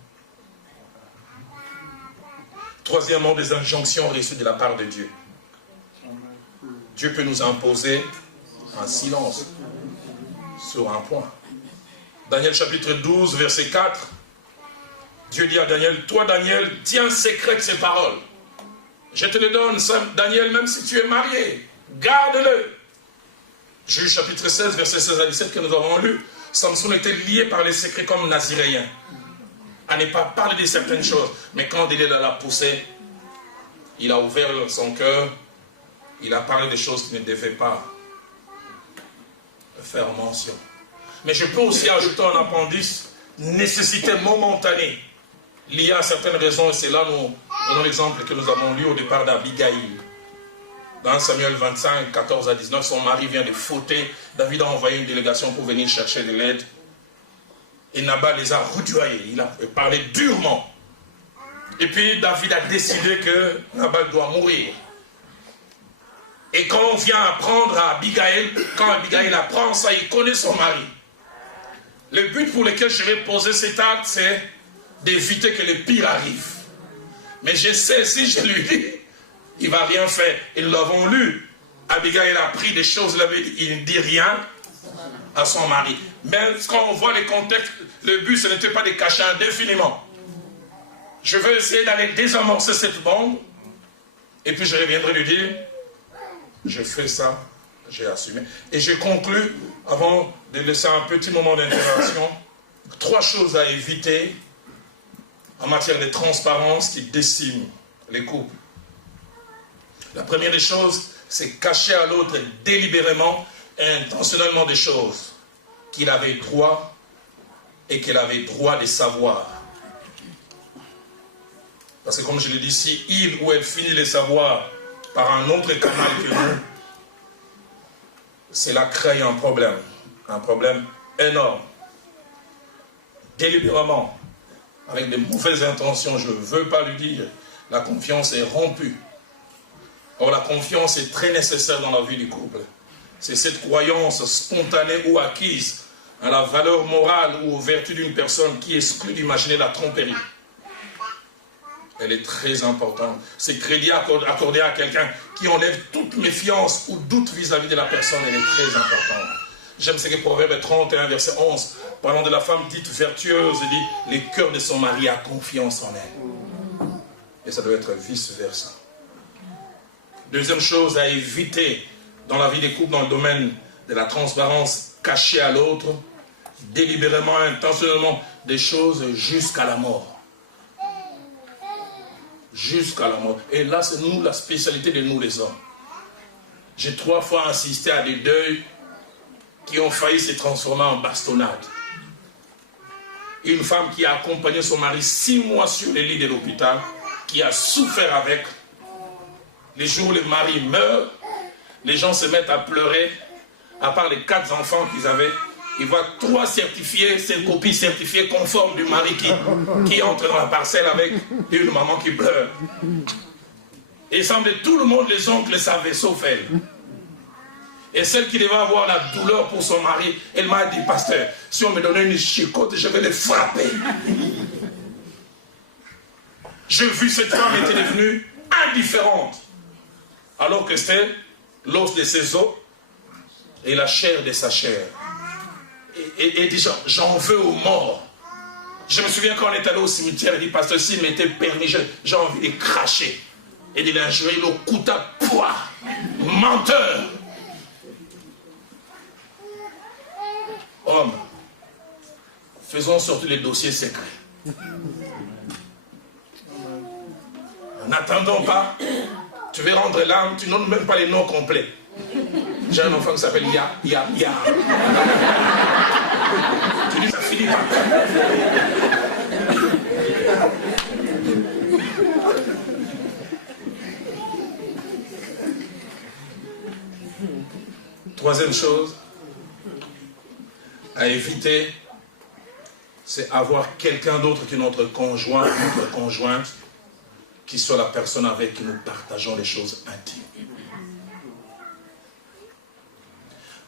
Troisièmement, des injonctions reçues de la part de Dieu. Dieu peut nous imposer un silence sur un point. Daniel chapitre 12, verset 4. Dieu dit à Daniel, toi Daniel, tiens secrète ces paroles. Je te les donne, Daniel, même si tu es marié, garde-le. Juge chapitre 16, verset 16 à 17 que nous avons lu. Samson était lié par les secrets comme naziréen. À ne pas parler de certaines choses. Mais quand il est dans la poussée, il a ouvert son cœur, il a parlé des choses qui ne devaient pas faire mention. Mais je peux aussi ajouter un appendice, nécessité momentanée, liée à certaines raisons, et c'est là l'exemple que nous avons lu au départ d'Abigaïl. Dans Samuel 25, 14 à 19, son mari vient de fauter. David a envoyé une délégation pour venir chercher de l'aide. Et Nabal les a rudoyés. Il a parlé durement. Et puis David a décidé que Nabal doit mourir. Et quand on vient apprendre à Abigaïl, quand Abigaïl apprend ça, il connaît son mari. Le but pour lequel je vais poser cet acte, c'est d'éviter que le pire arrive. Mais je sais, si je lui dis, il ne va rien faire. Et nous l'avons lu. Abigaïl a pris des choses, il ne dit rien à son mari. Mais quand on voit les contextes, le but, ce n'était pas de cacher indéfiniment. Je veux essayer d'aller désamorcer cette bombe. Et puis je reviendrai lui dire, je fais ça, j'ai assumé. Et je conclus, avant de laisser un petit moment d'intervention, 3 choses à éviter en matière de transparence qui déciment les couples. La première des choses, c'est cacher à l'autre délibérément et intentionnellement des choses qu'il avait droit et qu'elle avait droit de savoir. Parce que comme je l'ai dit, si il ou elle finit de savoir par un autre canal que nous, cela crée un problème énorme. Délibérément, avec de mauvaises intentions, je ne veux pas lui dire, la confiance est rompue. Or, la confiance est très nécessaire dans la vie du couple. C'est cette croyance spontanée ou acquise à la valeur morale ou aux vertus d'une personne qui exclut d'imaginer la tromperie. Elle est très importante. C'est crédit accordé à quelqu'un qui enlève toute méfiance ou doute vis-à-vis de la personne, elle est très importante. J'aime ce que Proverbe 31, verset 11, parlant de la femme dite vertueuse, il dit, le cœur de son mari a confiance en elle. Et ça doit être vice-versa. Deuxième chose à éviter dans la vie des couples, dans le domaine de la transparence cachée à l'autre, délibérément, intentionnellement des choses jusqu'à la mort. Jusqu'à la mort. Et là, c'est nous, la spécialité de nous les hommes. J'ai 3 fois assisté à des deuils qui ont failli se transformer en bastonnade. Une femme qui a accompagné son mari 6 mois sur les lits de l'hôpital, qui a souffert avec. Les jours où le mari meurt, les gens se mettent à pleurer, à part les 4 enfants qu'ils avaient. Ils voient 3 certifiés, 5 copies certifiées conformes du mari qui entre dans la parcelle avec une maman qui pleure. Et il semble que tout le monde, les oncles, savaient, sauf elle. Et celle qui devait avoir la douleur pour son mari, elle m'a dit, pasteur, si on me donnait une chicotte, je vais les frapper. J'ai vu cette femme était devenue indifférente. Alors que c'était l'os de ses os et la chair de sa chair. Et déjà, j'en veux aux morts. Je me souviens quand on est allé au cimetière, il dit, pasteur, s'il m'était permis, j'ai envie de cracher. Et de l'injurer, le coup à poids. Menteur. Homme, faisons sortir les dossiers secrets. N'attendons pas. Tu veux rendre l'âme, tu n'as même pas les noms complets. J'ai un enfant qui s'appelle Ya. Tu dis, ça finit par quoi? Troisième chose à éviter, c'est avoir quelqu'un d'autre que notre conjoint, notre conjointe, qui soit la personne avec qui nous partageons les choses intimes.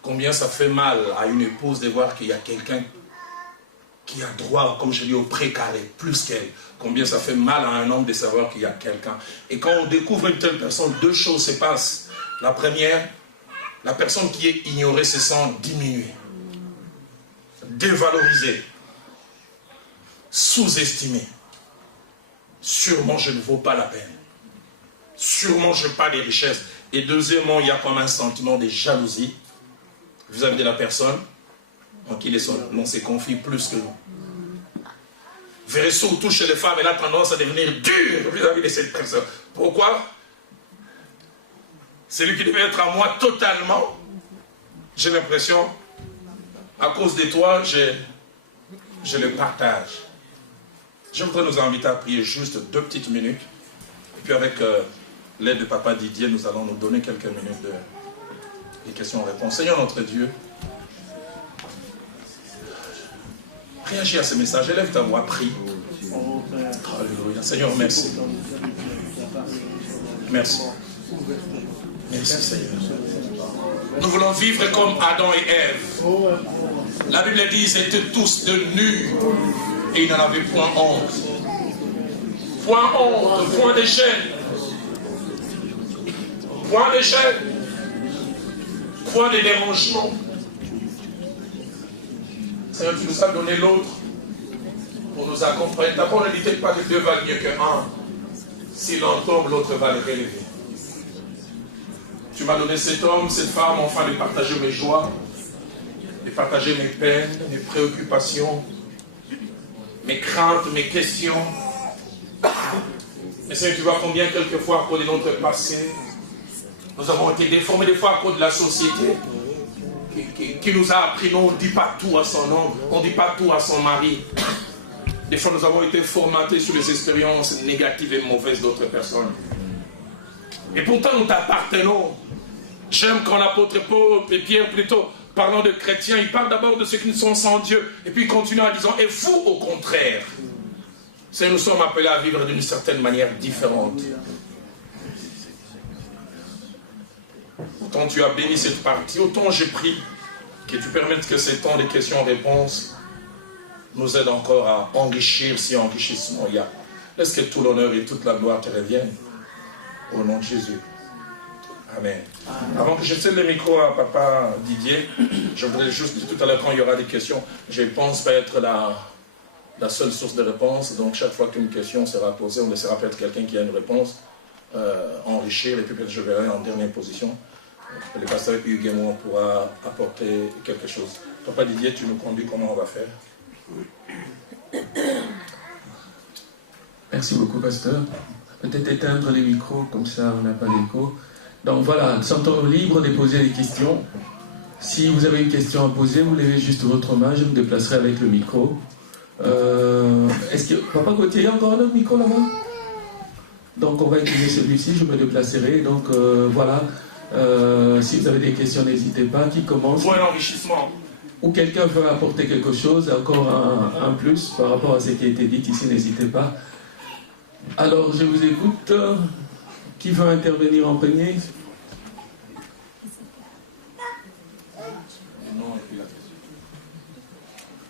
Combien ça fait mal à une épouse de voir qu'il y a quelqu'un qui a droit, comme je dis, au précaré, plus qu'elle. Combien ça fait mal à un homme de savoir qu'il y a quelqu'un. Et quand on découvre une telle personne, 2 choses se passent. La première, la personne qui est ignorée se sent diminuée, dévalorisée, sous-estimée. Sûrement, je ne vaux pas la peine. Sûrement, je n'ai pas des richesses. Et deuxièmement, il y a comme un sentiment de jalousie vis-à-vis de la personne en qui l'on se confie plus que nous. Vous verrez surtout chez les femmes, elle a tendance à devenir dure vis-à-vis de cette personne. Pourquoi? Celui qui devait être à moi totalement, j'ai l'impression, à cause de toi, je le partage. Je voudrais nous inviter à prier juste 2 petites minutes. Et puis avec l'aide de Papa Didier, nous allons nous donner quelques minutes de questions-réponses. Seigneur notre Dieu, réagis à ce message. Élève ta voix, prie. Alléluia. Seigneur, merci. Merci. Merci Seigneur. Nous voulons vivre comme Adam et Ève. La Bible dit qu'ils étaient tous de nus et ils n'en avaient point honte. Point honte, point de gêne. Point de gêne. Point de dérangement. Seigneur, tu nous as donné l'autre pour nous accompagner. Ta parole ne dit pas que 2 valent mieux que 1. Si l'un tombe, l'autre va le relever. Tu m'as donné cet homme, cette femme, enfin de partager mes joies, de partager mes peines, mes préoccupations, mes craintes, mes questions. Mais Seigneur, tu vois combien quelquefois à cause de notre passé, nous avons été déformés des fois à cause de la société qui nous a appris, non, on ne dit pas tout à son homme, on ne dit pas tout à son mari. Des fois nous avons été formatés sur les expériences négatives et mauvaises d'autres personnes. Et pourtant nous t'appartenons. J'aime quand l'apôtre Paul et Pierre plutôt, parlant de chrétiens, ils parlent d'abord de ceux qui ne sont sans Dieu, et puis ils continuent en disant, et vous au contraire. C'est nous sommes appelés à vivre d'une certaine manière différente. Autant tu as béni cette partie, autant j'ai pris que tu permettes que ces temps de questions-réponses nous aident encore à enrichir si enrichissement il y a. Laisse que tout l'honneur et toute la gloire te reviennent. Au nom de Jésus. Amen. Avant que je cède le micro à Papa Didier, je voudrais juste dire tout à l'heure quand il y aura des questions, je ne pense pas être la seule source de réponse. Donc chaque fois qu'une question sera posée, on laissera peut-être quelqu'un qui a une réponse, enrichir, et puis peut-être je verrai en dernière position Le pasteur Hugues et moi pourra apporter quelque chose. Papa Didier, tu nous conduis comment on va faire? Merci beaucoup, pasteur. Peut-être éteindre les micros, comme ça on n'a pas d'écho. Donc voilà, sentons libre de poser des questions. Si vous avez une question à poser, vous levez juste votre main, je me déplacerai avec le micro. Est-ce que Papa Gauthier, il y a encore un autre micro là-bas? Donc on va utiliser celui-ci, je me déplacerai. Donc voilà, si vous avez des questions, n'hésitez pas. Qui commence? Pour un enrichissement. Ou quelqu'un veut apporter quelque chose, encore un plus par rapport à ce qui a été dit ici, n'hésitez pas. Alors je vous écoute. Qui veut intervenir en premier?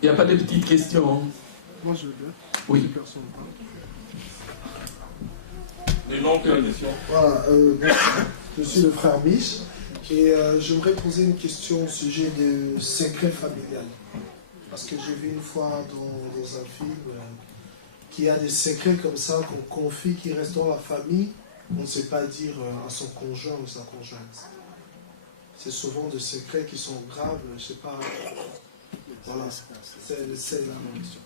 Il n'y a pas de petites questions. Moi, je veux. Oui. Les noms de la question. Voilà, je suis le frère Mich et j'aimerais poser une question au sujet de secret familial. Parce que j'ai vu une fois dans un film qu'il y a des secrets comme ça qu'on confie qui restent dans la famille. On ne sait pas dire à son conjoint ou sa conjointe. C'est souvent des secrets qui sont graves, je ne sais pas. Voilà, c'est la question.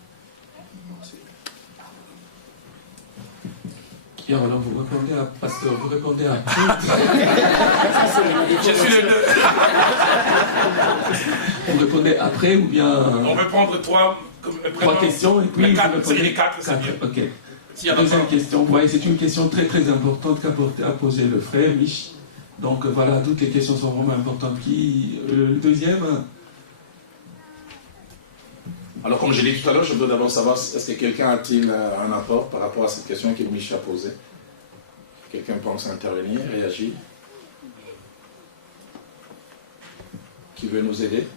Et alors vous répondez à pasteur, vous répondez à... Je suis les deux. Vous répondez après ou bien... On va prendre trois questions et puis quatre, vous répondez... les quatre, c'est bien. Ok. Si Deuxième question. Vous voyez, c'est une question très très importante qu'a posé le frère Mich. Donc voilà, toutes les questions sont vraiment importantes. Le deuxième... Alors, comme je l'ai dit tout à l'heure, je veux d'abord savoir est-ce que quelqu'un a-t-il un apport par rapport à cette question que Mich a posée? Quelqu'un pense intervenir, réagir? Qui veut nous aider?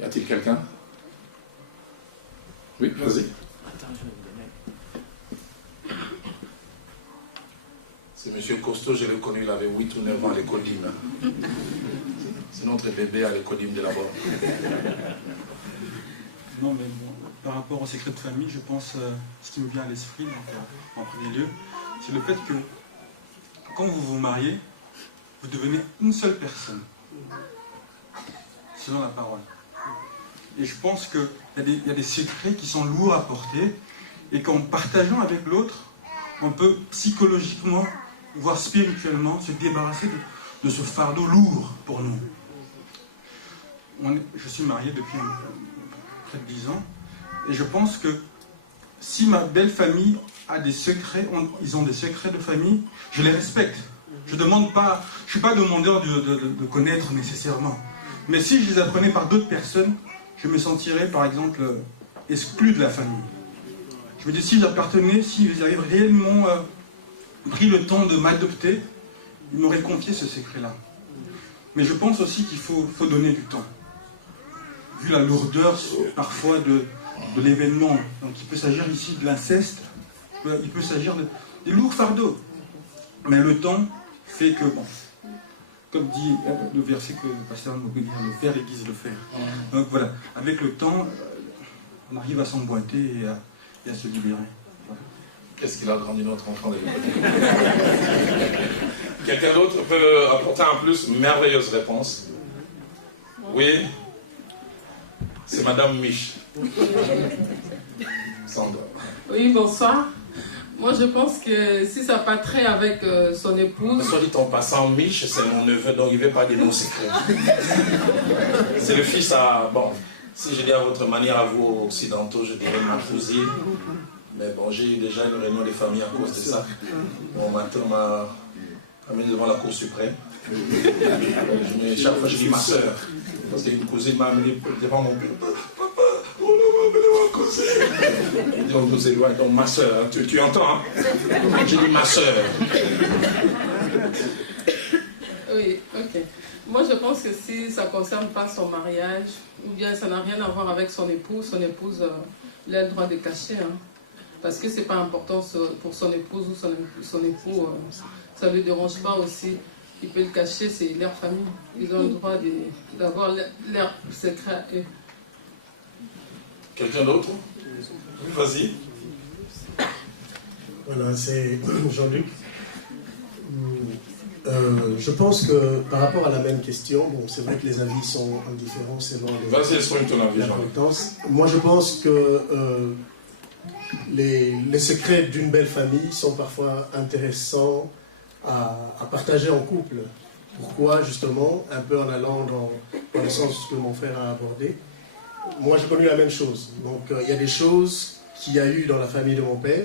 Y a-t-il quelqu'un? Oui, vas-y. C'est monsieur Costaud, je l'ai connu, il avait 8 ou 9 ans à l'école d'hymne. C'est notre bébé à l'école d'hymne de là-bas. Non, mais bon, par rapport au secret de famille, je pense, ce qui me vient à l'esprit, en premier lieu, c'est le fait que quand vous vous mariez, vous devenez une seule personne, selon la parole. Et je pense qu'il y a des secrets qui sont lourds à porter, et qu'en partageant avec l'autre, on peut psychologiquement, voire spirituellement, se débarrasser de ce fardeau lourd pour nous. Je suis marié depuis près de 10 ans, et je pense que si ma belle famille a des secrets, ils ont des secrets de famille, je les respecte. Je ne suis pas demandeur de connaître nécessairement. Mais si je les apprenais par d'autres personnes, je me sentirais par exemple exclu de la famille. Je me dis, si j'appartenais, s'ils avaient réellement pris le temps de m'adopter, ils m'auraient confié ce secret-là. Mais je pense aussi qu'il faut donner du temps. Vu la lourdeur parfois de l'événement, donc il peut s'agir ici de l'inceste, il peut s'agir des lourds fardeaux. Mais le temps fait que, bon, comme dit le verset que le pasteur Mogo dit, le fer aiguise le fer. Donc voilà, avec le temps, on arrive à s'emboîter et à se libérer. Voilà. Qu'est-ce qu'il a grandi notre enfant de Quelqu'un d'autre peut apporter en plus merveilleuse réponse? Oui. C'est Madame Mich. Sandra. Oui, bonsoir. Moi, je pense que si ça pas trait avec son épouse... Soit dit en passant, Mich, c'est mon neveu, donc il ne veut pas dire non secret. C'est le fils à... Bon, si je dis à votre manière, à vous occidentaux, je dirais ma cousine. Mais bon, j'ai eu déjà une réunion de famille à cause de ça. Mon matin m'a amené devant la Cour suprême. Chaque fois, je dis ma soeur. Parce qu'une cousine m'a amené devant mon père. Papa, on m'a amené ma cousine. Donc, nous éloignons. Donc, ma soeur, hein, tu entends, hein? J'ai dit ma soeur. Oui, ok. Moi, je pense que si ça ne concerne pas son mariage, ou bien ça n'a rien à voir avec son épouse, il a le droit de cacher. Hein, parce que ce n'est pas important pour son épouse ou son époux. Ça ne lui dérange pas aussi. Il peut le cacher, c'est leur famille. Ils ont le droit d'avoir leur secret à eux. Quelqu'un d'autre? Vas-y. Voilà, c'est Jean-Luc. Je pense que par rapport à la même question, bon, c'est vrai que les avis sont différents selon Vas-y, exprime ton avis, l'importance. Moi, je pense que les secrets d'une belle famille sont parfois intéressants à partager en couple. Pourquoi, justement, un peu en allant dans le sens que mon frère a abordé. Moi, j'ai connu la même chose. Donc, il y a des choses qu'il y a eu dans la famille de mon père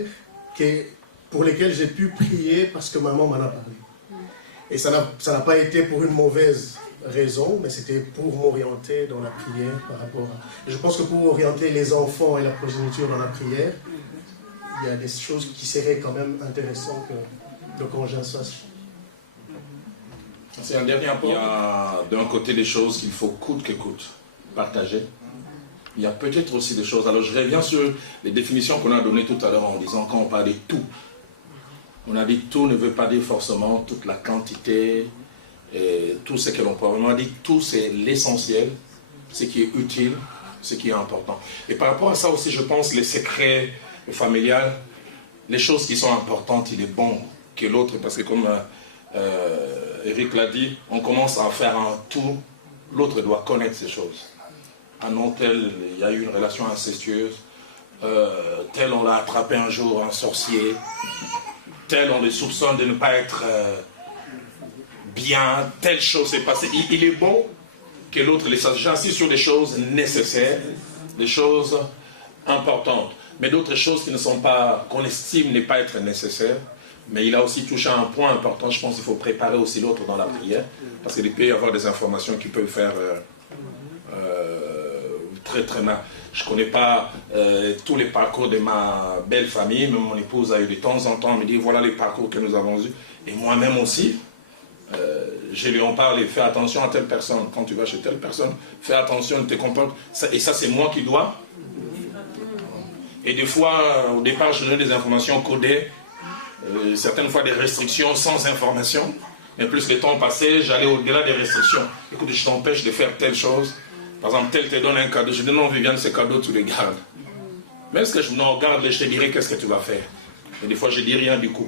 pour lesquelles j'ai pu prier parce que maman m'en a parlé. Et ça n'a pas été pour une mauvaise raison, mais c'était pour m'orienter dans la prière par rapport à... Et je pense que pour orienter les enfants et la progéniture dans la prière, il y a des choses qui seraient quand même intéressantes que le conjoint sache. C'est un dernier point. Il y a d'un côté des choses qu'il faut coûte que coûte partager. Il y a peut-être aussi des choses. Alors je reviens sur les définitions qu'on a données tout à l'heure en disant quand on parle de tout. On a dit tout ne veut pas dire forcément toute la quantité, et tout ce que l'on peut. On a dit tout c'est l'essentiel, ce qui est utile, ce qui est important. Et par rapport à ça aussi, je pense les secrets familiales, les choses qui sont importantes, il est bon que l'autre, parce que comme Eric l'a dit, on commence à faire un tout, l'autre doit connaître ces choses. Un non tel, il y a eu une relation incestueuse, tel on l'a attrapé un jour, un sorcier, tel on le soupçonne de ne pas être bien, telle chose s'est passée. Il est bon que l'autre les sache. J'insiste sur des choses nécessaires, des choses importantes, mais d'autres choses qui ne sont pas, qu'on estime ne pas être nécessaires. Mais il a aussi touché à un point important, je pense qu'il faut préparer aussi l'autre dans la prière, parce qu'il peut y avoir des informations qui peuvent faire très très mal. Je ne connais pas tous les parcours de ma belle famille, mais mon épouse a eu de temps en temps, elle me dit voilà les parcours que nous avons eus, et moi-même aussi, je lui en parle et fais attention à telle personne, quand tu vas chez telle personne, fais attention, ne te comporte, et ça c'est moi qui dois. Et des fois, au départ, je donne des informations codées, certaines fois des restrictions sans information, mais plus le temps passé, j'allais au-delà des restrictions. Écoute, je t'empêche de faire telle chose. Par exemple, tel te donne un cadeau, je dis non, Viviane, ce cadeau, tu le gardes. Mais est-ce que je non, garde-le, je te dirai qu'est-ce que tu vas faire. Et des fois, je dis rien du coup.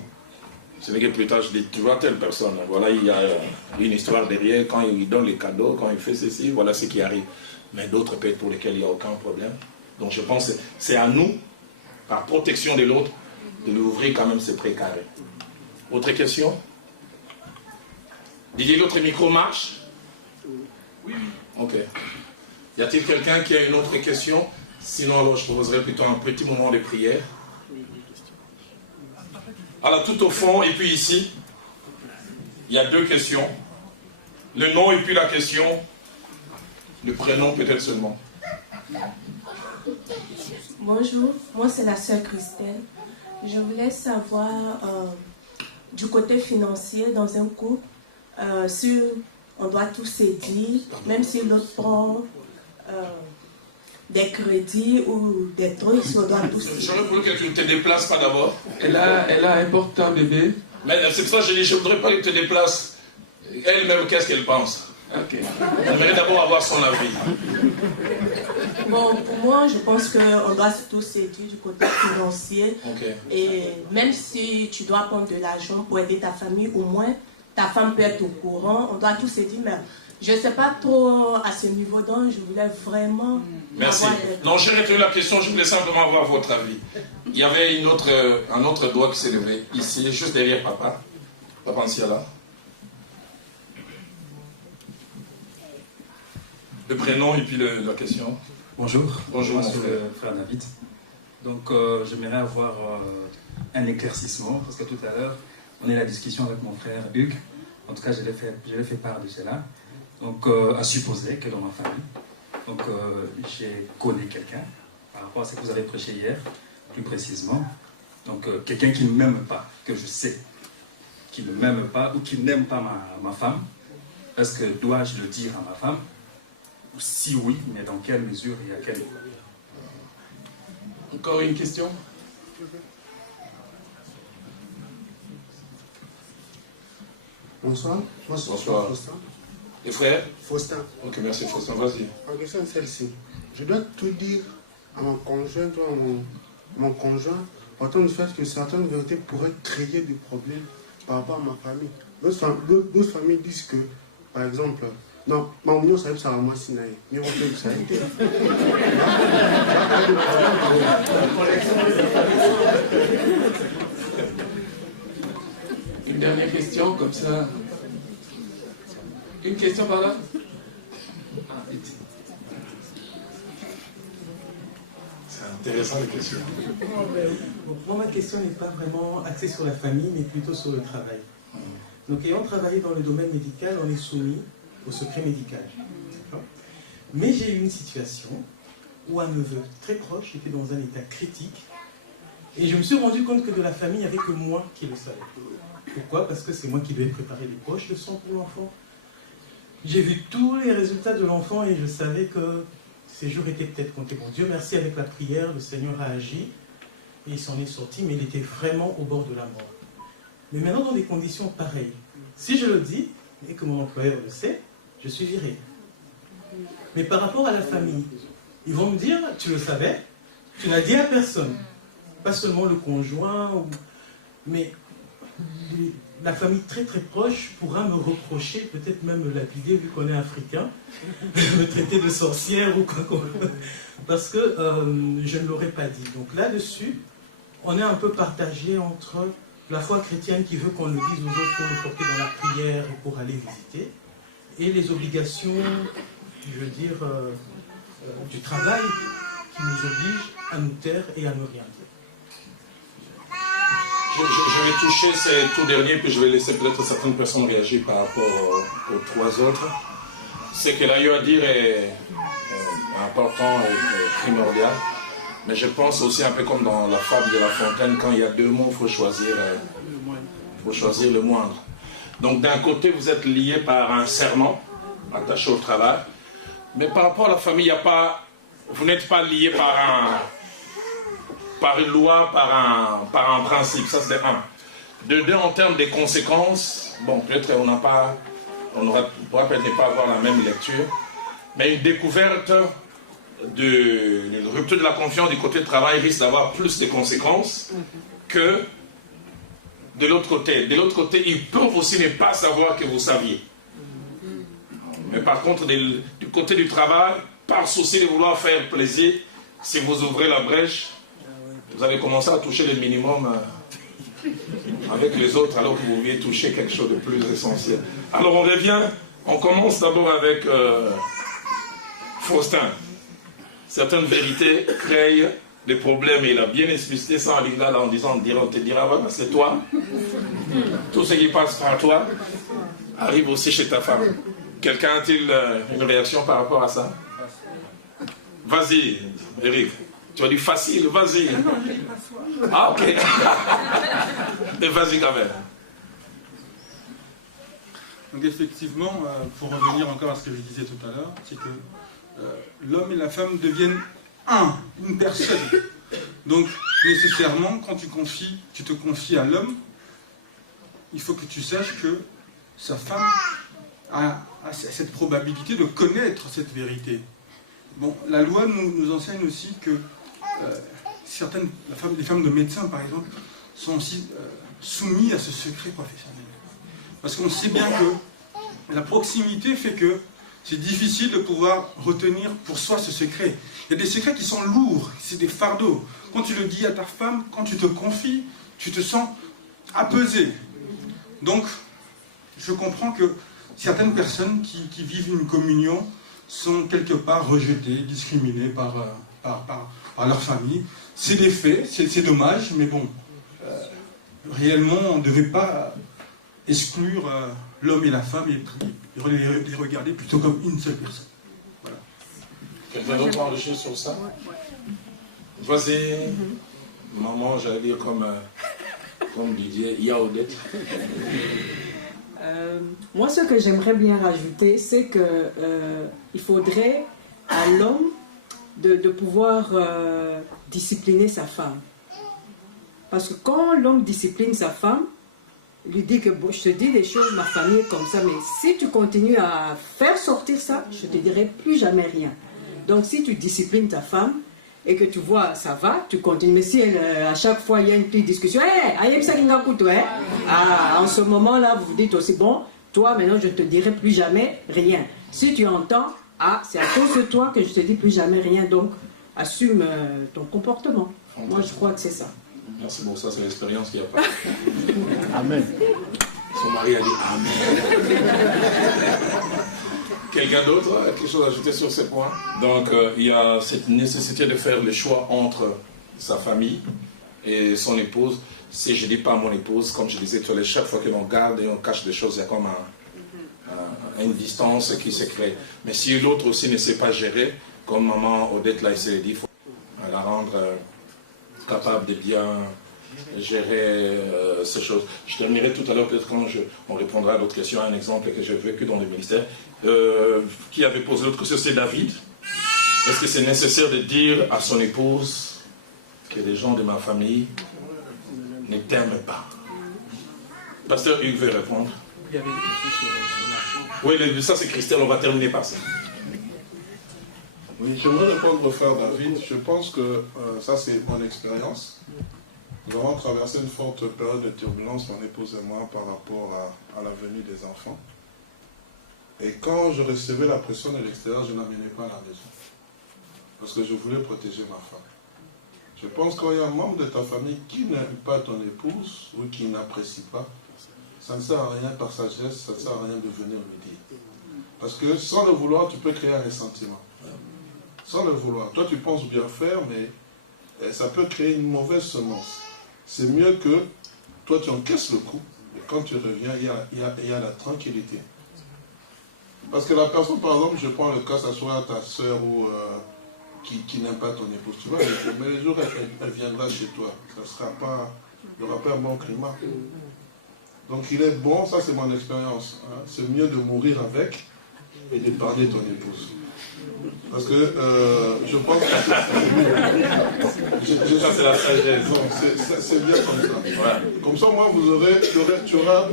Ce n'est que plus tard, je dis, tu vois telle personne, voilà, il y a une histoire derrière, quand il donne les cadeaux, quand il fait ceci, voilà ce qui arrive. Mais d'autres peut-être pour lesquels il n'y a aucun problème. Donc je pense que c'est à nous, par protection de l'autre, de lui ouvrir quand même ce précaré. Autre question? Didier, l'autre micro marche? Oui. Ok. Y a-t-il quelqu'un qui a une autre question? Sinon, alors je proposerai plutôt un petit moment de prière. Alors, tout au fond, et puis ici, il y a deux questions. Le nom et puis la question. Le prénom peut-être seulement. Bonjour, moi c'est la sœur Christelle. Je voulais savoir du côté financier dans un couple, si on doit tout céder, même si l'autre prend des crédits ou des trucs, si on doit tout céder. J'aurais voulu que tu ne te déplaces pas d'abord. Elle a un portant bébé. Mais c'est pour ça que je dis, je ne voudrais pas qu'elle te déplace. Elle-même, qu'est-ce qu'elle pense? Ok. Elle mérite d'abord avoir son avis. Bon, pour moi, je pense qu'on doit tout céder du côté financier. Okay. Et même si tu dois prendre de l'argent pour aider ta famille, au moins ta femme peut être au courant. On doit tout céder, mais je ne sais pas trop à ce niveau, donc je voulais vraiment... Merci. Non, j'ai retenu la question, je voulais simplement avoir votre avis. Il y avait un autre doigt qui s'est levé, ici, juste derrière papa. Papa Anciala. Le prénom et puis la question. Bonjour. Bonjour, moi, mon frère David. Donc, j'aimerais avoir un éclaircissement, parce que tout à l'heure, on a eu la discussion avec mon frère Hugues. En tout cas, je l'ai fait part de cela. Donc, à supposer que dans ma famille, donc, j'ai connu quelqu'un, par rapport à ce que vous avez prêché hier, plus précisément. Donc, quelqu'un qui ne m'aime pas, que je sais, qui ne m'aime pas ou qui n'aime pas ma femme. Est-ce que dois-je le dire à ma femme? Si oui, mais dans quelle mesure et à quel niveau? Encore une question? Bonsoir. Bonsoir. Faustin. Les frères? Faustin. Ok, merci Faustin, vas-y. Ma question est celle-ci. Je dois tout dire à mon conjoint, mon conjoint, autant du fait que certaines vérités pourraient créer des problèmes par rapport à ma famille. d'autres familles disent que, par exemple, non, mais ça va moi Sinaï. Une dernière question, comme ça. Une question par là? C'est intéressant les questions. Moi, ma question n'est pas vraiment axée sur la famille, mais plutôt sur le travail. Donc, ayant travaillé dans le domaine médical, on est soumis au secret médical. Mais j'ai eu une situation où un neveu très proche était dans un état critique et je me suis rendu compte que de la famille, il n'y avait que moi qui le savais. Pourquoi? Parce que c'est moi qui devais préparer les poches de sang pour l'enfant. J'ai vu tous les résultats de l'enfant et je savais que ces jours étaient peut-être comptés. Bon, Dieu merci, avec la prière, le Seigneur a agi et il s'en est sorti, mais il était vraiment au bord de la mort. Mais maintenant, dans des conditions pareilles, si je le dis et que mon employeur le sait, je suis viré. Mais par rapport à la famille, ils vont me dire, tu le savais, tu n'as dit à personne. Pas seulement le conjoint, mais la famille très très proche pourra me reprocher, peut-être même me lapider, vu qu'on est africain, me traiter de sorcière ou quoi, parce que je ne l'aurais pas dit. Donc là-dessus, on est un peu partagé entre la foi chrétienne qui veut qu'on le dise aux autres pour le porter dans la prière et pour aller visiter, et les obligations, je veux dire, du travail qui nous oblige à nous taire et à ne rien dire. Je vais toucher ces tout derniers, puis je vais laisser peut-être certaines personnes réagir par rapport aux trois autres. Ce qu'elle a eu à dire est important et primordial, mais je pense aussi un peu comme dans la fable de La Fontaine, quand il y a deux mots, il faut choisir le moindre. Donc d'un côté, vous êtes lié par un serment, attaché au travail, mais par rapport à la famille, vous n'êtes pas lié par une loi, par un principe. Ça, c'est un. De deux, en termes des conséquences, bon, peut-être on pourra peut-être ne pas avoir la même lecture, mais une découverte d'une rupture de la confiance du côté du travail risque d'avoir plus de conséquences que de l'autre côté. De l'autre côté, ils peuvent aussi ne pas savoir que vous saviez. Mais par contre, du côté du travail, par souci de vouloir faire plaisir, si vous ouvrez la brèche, vous allez commencer à toucher le minimum avec les autres, alors que vous vouliez toucher quelque chose de plus essentiel. Alors on revient, on commence d'abord avec Faustin. Certaines vérités créent des problèmes, et il a bien explicité ça en lingala en disant, on te dira, voilà, c'est toi. Tout ce qui passe par toi arrive aussi chez ta femme. Quelqu'un a-t-il une réaction par rapport à ça? Vas-y, Eric. Tu as dit facile, vas-y. Ah non, je ne dis pas soi. Ah, ok. Mais vas-y quand même. Donc effectivement, pour revenir encore à ce que je disais tout à l'heure, c'est que l'homme et la femme deviennent une personne. Donc nécessairement, quand tu te confies à l'homme, il faut que tu saches que sa femme a cette probabilité de connaître cette vérité. Bon, la loi nous enseigne aussi que les femmes de médecins, par exemple, sont aussi soumises à ce secret professionnel. Parce qu'on sait bien que la proximité fait que c'est difficile de pouvoir retenir pour soi ce secret. Il y a des secrets qui sont lourds, c'est des fardeaux. Quand tu le dis à ta femme, quand tu te confies, tu te sens apaisé. Donc, je comprends que certaines personnes qui vivent une communion sont quelque part rejetées, discriminées par leur famille. C'est des faits, c'est dommage, mais bon, réellement, on ne devait pas exclure l'homme et la femme et les regarder plutôt comme une seule personne. Voilà. Quelqu'un d'autre a enrichi sur ça? Vas-y, maman, j'allais dire comme Didier, Yaoudette. Moi, ce que j'aimerais bien rajouter, c'est que il faudrait à l'homme de pouvoir discipliner sa femme. Parce que quand l'homme discipline sa femme, il lui dit que bon, je te dis des choses, ma famille est comme ça, mais si tu continues à faire sortir ça, je te dirai plus jamais rien. Donc si tu disciplines ta femme, et que tu vois, ça va, tu continues. Mais si à chaque fois il y a une petite discussion, en ce moment-là, vous vous dites aussi, bon, toi maintenant je ne te dirai plus jamais rien. Si tu entends, c'est à cause de toi que je te dis plus jamais rien, donc assume ton comportement. Moi je crois que c'est ça. Merci beaucoup, ça c'est l'expérience qu'il n'y a pas. Amen. Son mari a dit Amen. Quelqu'un d'autre a quelque chose à ajouter sur ces points? Donc il y a cette nécessité de faire le choix entre sa famille et son épouse. Si je ne dis pas mon épouse, comme je disais tout à l'heure, chaque fois que l'on garde et on cache des choses, il y a comme une distance qui se crée. Mais si l'autre aussi ne sait pas gérer, comme maman Odette l'a essayé de dire, il faut la rendre capable de bien gérer ces choses. Je terminerai tout à l'heure, peut-être quand on répondra à d'autres questions, un exemple que j'ai vécu dans le ministère. Qui avait posé l'autre question, c'est David. Est-ce que c'est nécessaire de dire à son épouse que les gens de ma famille ne t'aiment pas? Pasteur Hugues veut répondre. Oui, ça c'est Christelle, on va terminer par ça. Oui, j'aimerais répondre au frère David. Je pense que ça c'est mon expérience. Nous avons traversé une forte période de turbulence, mon épouse et moi, par rapport à la venue des enfants. Et quand je recevais la pression de l'extérieur, je n'amenais pas à la maison. Parce que je voulais protéger ma femme. Je pense qu'il y a un membre de ta famille qui n'aime pas ton épouse ou qui n'apprécie pas, ça ne sert à rien par sa geste, ça ne sert à rien de venir lui dire. Parce que sans le vouloir, tu peux créer un ressentiment. Sans le vouloir. Toi, tu penses bien faire, mais ça peut créer une mauvaise semence. C'est mieux que toi, tu encaisses le coup, et quand tu reviens, il y a la tranquillité. Parce que la personne, par exemple, je prends le cas, ça soit ta soeur ou qui n'aime pas ton épouse, tu vois, mais les jours elle viendra chez toi, ça sera pas, il n'y aura pas un bon climat. Donc il est bon, ça c'est mon expérience, hein, c'est mieux de mourir avec et de parler ton épouse. Parce que je pense que c'est la sagesse, c'est bien comme ça. Ouais. Comme ça, moi, tu auras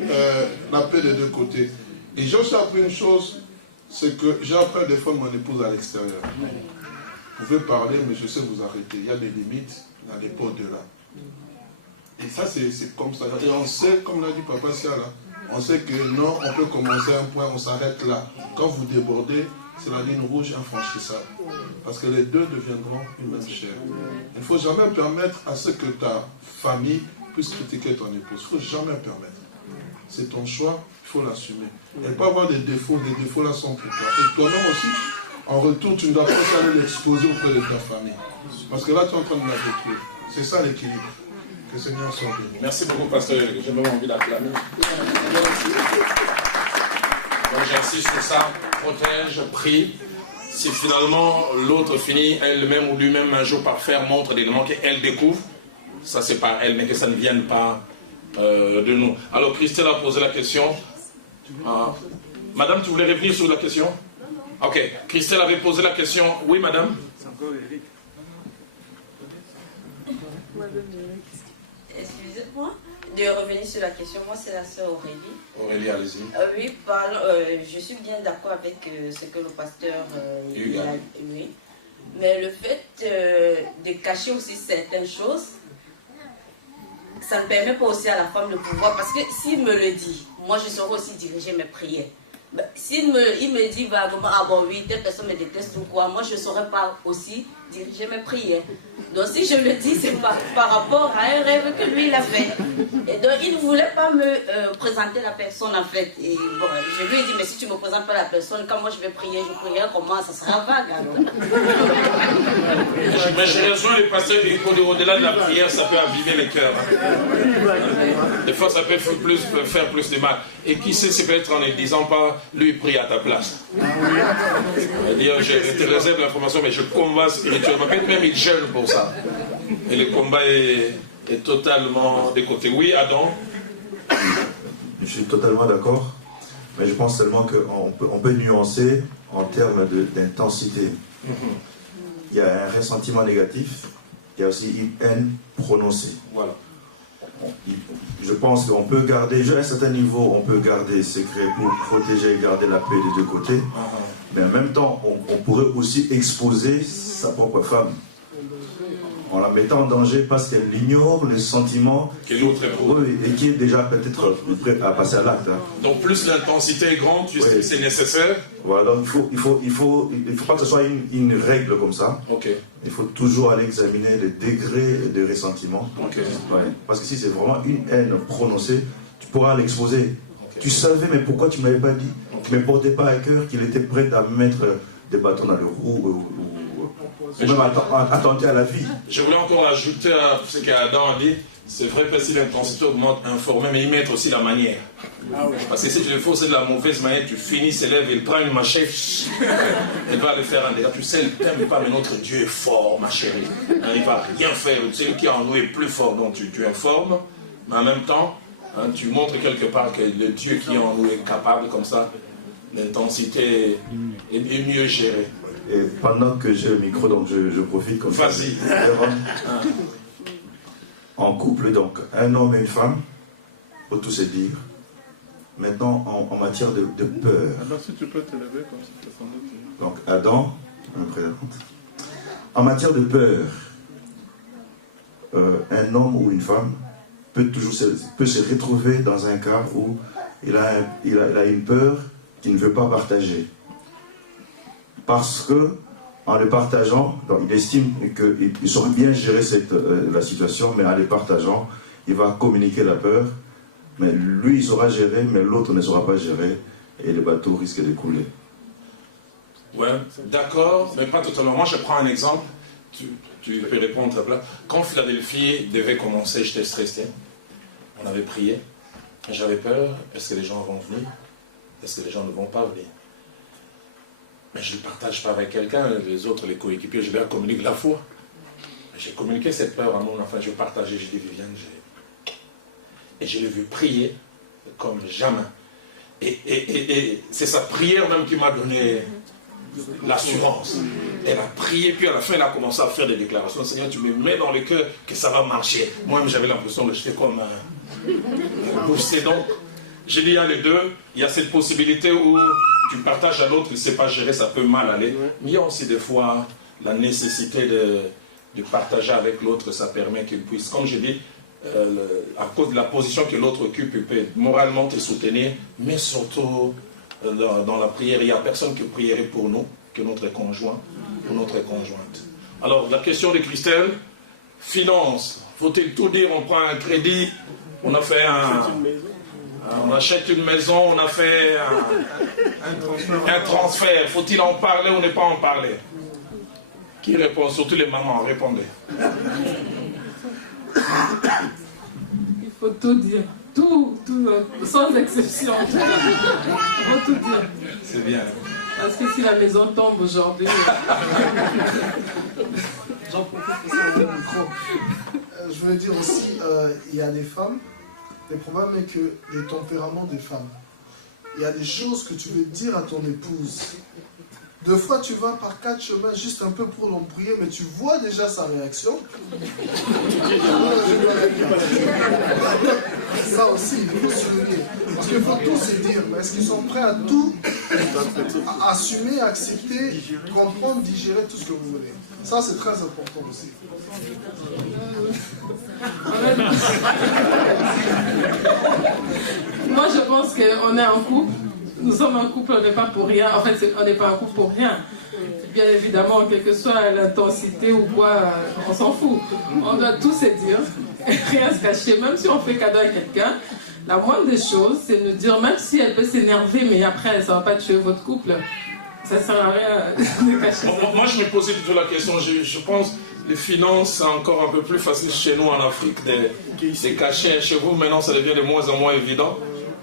la paix des deux côtés. Et j'ai aussi appris une chose, c'est que j'ai appris à défendre mon épouse à l'extérieur. Vous pouvez parler, mais je sais vous arrêter. Il y a des limites, il n'y a pas au-delà. Et ça, c'est comme ça. Et on sait, comme l'a dit Papa Sia, là, on sait que non, on peut commencer un point, on s'arrête là. Quand vous débordez, c'est la ligne rouge infranchissable. Parce que les deux deviendront une même chair. Il ne faut jamais permettre à ce que ta famille puisse critiquer ton épouse. Il ne faut jamais permettre. C'est ton choix, il faut l'assumer. Elle peut avoir des défauts là sont pour toi. Et toi-même aussi, en retour, tu ne dois pas aller l'exposer auprès de ta famille. Parce que là, tu es en train de la détruire. C'est ça l'équilibre. Que le Seigneur soit béni. Merci beaucoup, pasteur. J'ai vraiment envie d'acclamer. Donc j'insiste sur ça, protège, prie. Si finalement l'autre finit elle-même ou lui-même un jour par faire montre des éléments qu'elle découvre, ça c'est par elle, mais que ça ne vienne pas de nous. Alors Christelle a posé la question. Madame, tu voulais revenir sur la question? Ok, Christelle avait posé la question. Oui, madame? C'est encore Eric. Excusez-moi de revenir sur la question. Moi, c'est la sœur Aurélie. Aurélie, allez-y. Oui, je suis bien d'accord avec ce que le pasteur a dit. Oui. Mais le fait de cacher aussi certaines choses, ça ne permet pas aussi à la femme de pouvoir. Parce que s'il me le dit, moi, je saurais aussi diriger mes prières. S'il me dit vaguement, ah bon oui, telle personne me déteste ou quoi, moi je ne saurais pas aussi diriger mes prières. Donc si je le dis, c'est par rapport à un rêve que lui il a fait. Et donc il ne voulait pas me présenter la personne en fait. Et bon, je lui ai dit, mais si tu ne me présentes pas la personne, quand moi je vais prier, je prierai comment? Ça sera vague alors. Mais j'ai raison, les pasteurs, au-delà de la prière, ça peut aviver les cœurs. Des fois, ça peut faire plus de mal. Et qui sait, c'est peut-être en ne disant pas, lui, prie à ta place. Je te réserve l'information, mais je combats spirituellement. Peut-être même il gêne pour ça. Et le combat est totalement de côté. Oui, Adam? Je suis totalement d'accord. Mais je pense seulement qu'on peut nuancer en termes d'intensité. Il y a un ressentiment négatif, il y a aussi une haine prononcée. Voilà. Je pense qu'on peut garder, à un certain niveau, on peut garder secret pour protéger et garder la paix des deux côtés. Mais en même temps, on pourrait aussi exposer sa propre femme. En la mettant en danger parce qu'elle ignore les sentiments que l'autre éprouve et qui est déjà peut-être prêt à passer à l'acte. Donc plus l'intensité est grande, plus c'est nécessaire. Voilà, donc il faut pas que ce soit une règle comme ça. Il faut toujours aller examiner les degrés de ressentiment. Parce que si c'est vraiment une haine prononcée, tu pourras l'exposer. Tu savais, mais pourquoi tu ne m'avais pas dit? Tu ne me portais pas à cœur qu'il était prêt à mettre des bâtons dans le roue ou même attenter à la vie. Je voulais encore ajouter à ce qu'Adam a dit. C'est vrai que si l'intensité augmente, informer, mais y mettre aussi la manière. Parce que si tu le fais aussi de la mauvaise manière, tu finis ses lèvres, il prend une machette, elle va le faire en dégâts. Tu sais, elle t'aime pas, mais notre Dieu est fort, ma chérie. Il va rien faire. Celui qui en nous est plus fort, donc tu informes, mais en même temps, tu montres quelque part que le Dieu qui en nous est capable, comme ça, l'intensité est mieux gérée. Et pendant que j'ai le micro, donc je profite comme ça. Vas-y. En couple, donc, un homme et une femme, faut tout se dire. Maintenant, en matière de peur. Alors, si tu peux te lever comme ça. Donc, Adam, on me présente. En matière de peur, un homme ou une femme peut se retrouver dans un cas où il a une peur qu'il ne veut pas partager. Parce que, en le partageant, donc il estime qu'il saurait bien gérer la situation, mais en le partageant, il va communiquer la peur. Mais lui, il saura gérer, mais l'autre ne saura pas gérer, et le bateau risque de couler. Ouais, d'accord, mais pas totalement. Moi, je prends un exemple. Tu peux répondre à plat. Quand Philadelphie devait commencer, j'étais stressé. On avait prié. J'avais peur. Est-ce que les gens vont venir? Est-ce que les gens ne vont pas venir? Mais je ne le partage pas avec quelqu'un. Les autres, les coéquipiers, je leur communique la foi. J'ai communiqué cette peur à mon enfant. Je partageais. J'ai dit, Viviane, et je l'ai vu prier comme jamais. Et c'est sa prière même qui m'a donné l'assurance. Elle a prié, puis à la fin, elle a commencé à faire des déclarations. Seigneur, tu me mets dans le cœur que ça va marcher. Moi-même, j'avais l'impression que j'étais comme un boosté. Donc, j'ai dit, il y a les deux. Il y a cette possibilité où tu partages à l'autre, il ne sait pas gérer, ça peut mal aller. Mais il y a aussi des fois la nécessité de partager avec l'autre, ça permet qu'il puisse, comme je dis, à cause de la position que l'autre occupe, il peut moralement te soutenir, mais surtout dans la prière, il n'y a personne qui prierait pour nous que notre conjoint ou notre conjointe. Alors, la question de Christelle, finance, faut-il tout dire? On prend un crédit, on a fait on achète une maison, on a fait un transfert. Faut-il en parler ou ne pas en parler? Qui répond? Surtout les mamans, répondez. Il faut tout dire. Tout, sans exception. Il faut tout dire. C'est bien. Parce que si la maison tombe aujourd'hui... J'en profite pour ça, le micro. Je veux dire aussi, il y a des femmes, le problème est que les tempéraments des femmes, il y a des choses que tu veux dire à ton épouse. Deux fois, tu vas par 4 chemins juste un peu pour l'embrouiller, mais tu vois déjà sa réaction. Ça aussi, il faut souligner. Parce qu'il faut tout se dire. Mais est-ce qu'ils sont prêts à tout assumer, accepter, comprendre, digérer tout ce que vous voulez? Ça, c'est très important aussi. Moi, je pense qu'on est un couple. Nous sommes un couple, on n'est pas pour rien. En fait, on n'est pas un couple pour rien. Bien évidemment, quelle que soit l'intensité ou quoi, on s'en fout. On doit tout se dire, rien se cacher. Même si on fait cadeau à quelqu'un, la moindre des choses, c'est de nous dire, même si elle peut s'énerver, mais après, ça ne va pas tuer votre couple. Ça ne sert à rien de cacher. Moi, je me posais plutôt la question. Je pense les finances, c'est encore un peu plus facile chez nous en Afrique de cacher. Chez vous, maintenant, ça devient de moins en moins évident.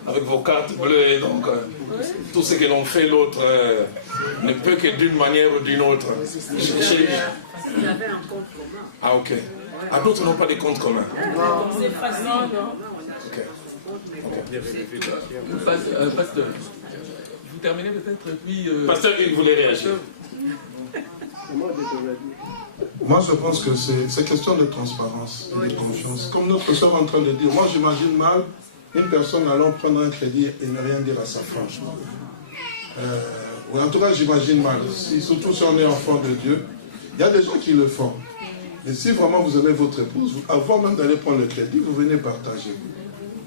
Avec vos cartes bleues, et donc tout ce que l'on fait, l'autre ne peut que d'une manière ou d'une autre. Il y avait un compte commun. Ah, ok. Ah, d'autres n'ont pas de compte commun. C'est facile, non? Ok. Pasteur, vous terminez peut-être, puis... Pasteur, il voulait réagir. Moi, je pense que c'est question de transparence et de confiance. Comme notre soeur est en train de dire, moi, j'imagine mal une personne allant prendre un crédit et ne rien dire à sa femme. Ou en tout cas, j'imagine mal. Surtout si on est enfant de Dieu, Il y a des gens qui le font. Et si vraiment vous aimez votre épouse, avant même d'aller prendre le crédit, vous venez partager.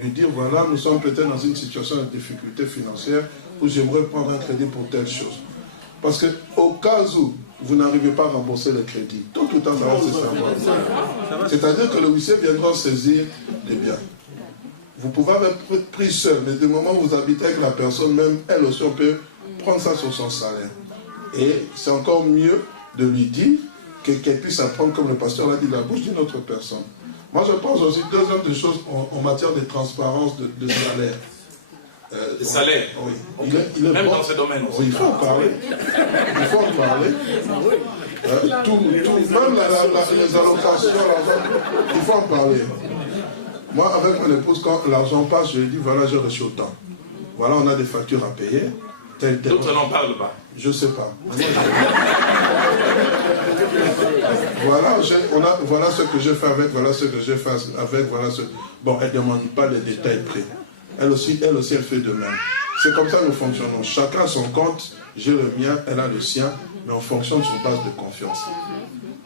Lui dire, voilà, nous sommes peut-être dans une situation de difficulté financière où j'aimerais prendre un crédit pour telle chose. Parce qu'au cas où vous n'arrivez pas à rembourser le crédit, tôt ou tard, ça va se savoir. C'est-à-dire que le huissier viendra saisir les biens. Vous pouvez être pris seul, mais du moment où vous habitez avec la personne, même elle aussi, on peut prendre ça sur son salaire. Et c'est encore mieux de lui dire qu'elle puisse apprendre, comme le pasteur l'a dit, de la bouche d'une autre personne. Moi, je pense aussi, deuxième des choses, en matière de transparence de salaire. Les salaires, oui. Okay. Il est même bon. dans ce domaine aussi. Oui, il faut en parler. Il faut en parler. Même les allocations, l'argent, il faut en parler. Moi, avec mon épouse, quand l'argent passe, je lui dis, voilà, j'ai reçu autant. Voilà, on a des factures à payer. D'autres n'en parlent pas. Je ne sais pas. Voilà ce que je fais avec, voilà ce que je fais avec, voilà ce... Bon, elle ne demande pas les détails près. Elle aussi, elle fait de même. C'est comme ça que nous fonctionnons. Chacun a son compte, j'ai le mien, elle a le sien, mais on fonctionne sur base de confiance.